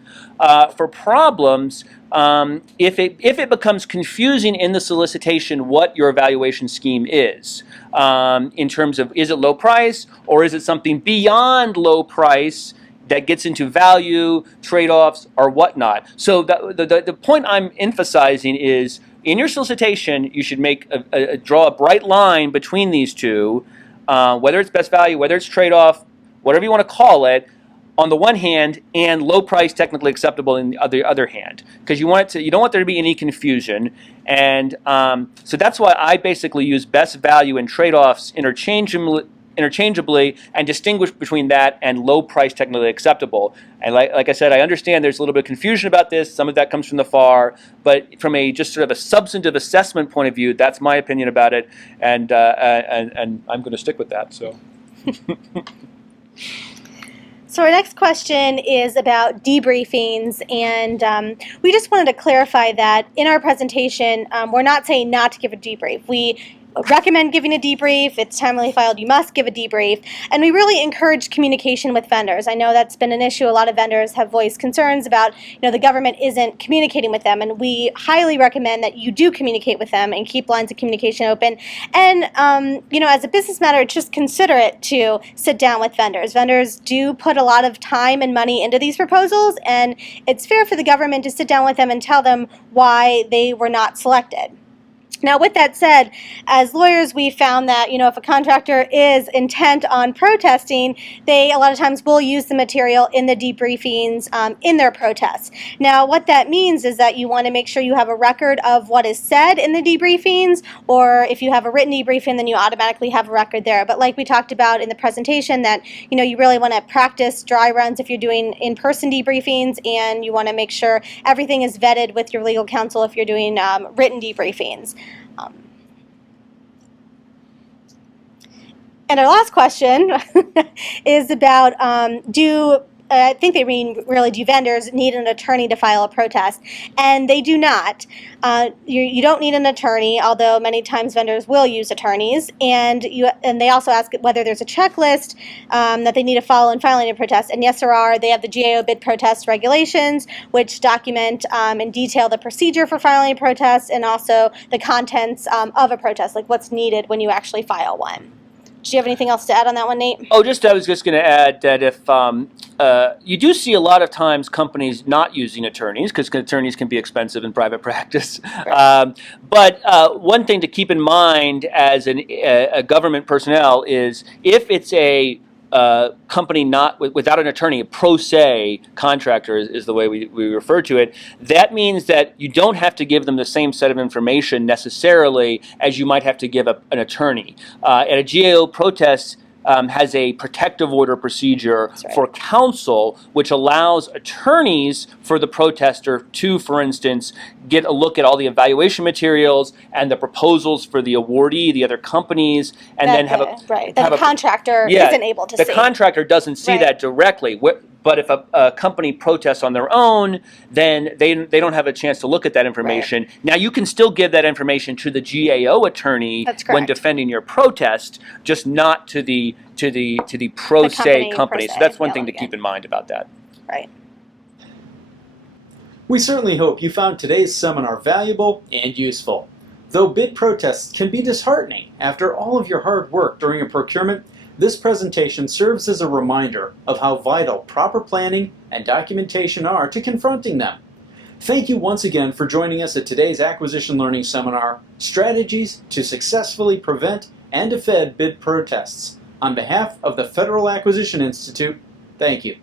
for problems if it becomes confusing in the solicitation what your evaluation scheme is, in terms of, is it low price or is it something beyond low price that gets into value, trade-offs, or whatnot. So the point I'm emphasizing is, in your solicitation, you should draw a bright line between these two, whether it's best value, whether it's trade-off, whatever you want to call it, on the one hand, and low price technically acceptable in the other hand, because you don't want there to be any confusion, and so that's why I basically use best value and trade-offs interchangeably and distinguish between that and low price technically acceptable. And like I said, I understand there's a little bit of confusion about this. Some of that comes from the FAR, but from a just sort of a substantive assessment point of view, that's my opinion about it, and I'm going to stick with that. So. So our next question is about debriefings, and we just wanted to clarify that in our presentation, we're not saying not to give a debrief. We recommend giving a debrief. It's timely filed, you must give a debrief. And we really encourage communication with vendors. I know that's been an issue. A lot of vendors have voiced concerns about, the government isn't communicating with them, and we highly recommend that you do communicate with them and keep lines of communication open. And, as a business matter, just consider it to sit down with vendors. Vendors do put a lot of time and money into these proposals, and it's fair for the government to sit down with them and tell them why they were not selected. Now, with that said, as lawyers, we found that, if a contractor is intent on protesting, they a lot of times will use the material in the debriefings in their protests. Now, what that means is that you want to make sure you have a record of what is said in the debriefings, or if you have a written debriefing, then you automatically have a record there. But like we talked about in the presentation, that, you really want to practice dry runs if you're doing in-person debriefings, and you want to make sure everything is vetted with your legal counsel if you're doing written debriefings. And our last question is about I think they mean really, do vendors need an attorney to file a protest? And they do not. You don't need an attorney, although many times vendors will use attorneys. And they also ask whether there's a checklist that they need to follow in filing a protest. And yes, there are. They have the GAO bid protest regulations, which document and detail the procedure for filing a protest, and also the contents of a protest, like what's needed when you actually file one. Do you have anything else to add on that one, Nate? Oh, I was just going to add that if you do see a lot of times companies not using attorneys, because attorneys can be expensive in private practice. Right. But one thing to keep in mind as a government personnel is if it's a company not without an attorney, a pro se contractor is the way we refer to it, that means that you don't have to give them the same set of information necessarily as you might have to give an attorney. At a GAO protest, has a protective order procedure for counsel, which allows attorneys for the protester to, for instance, get a look at all the evaluation materials and the proposals for the awardee, the other companies, and then have the contractor isn't able to see. The contractor doesn't see that directly. But if a company protests on their own, then they don't have a chance to look at that information. Right. Now, you can still give that information to the GAO attorney when defending your protest, just not to the pro se company. So that's one thing to keep in mind about that. Right. We certainly hope you found today's seminar valuable and useful. Though bid protests can be disheartening after all of your hard work during a procurement, this presentation serves as a reminder of how vital proper planning and documentation are to confronting them. Thank you once again for joining us at today's Acquisition Learning Seminar, Strategies to Successfully Prevent and Defend Bid Protests. On behalf of the Federal Acquisition Institute, thank you.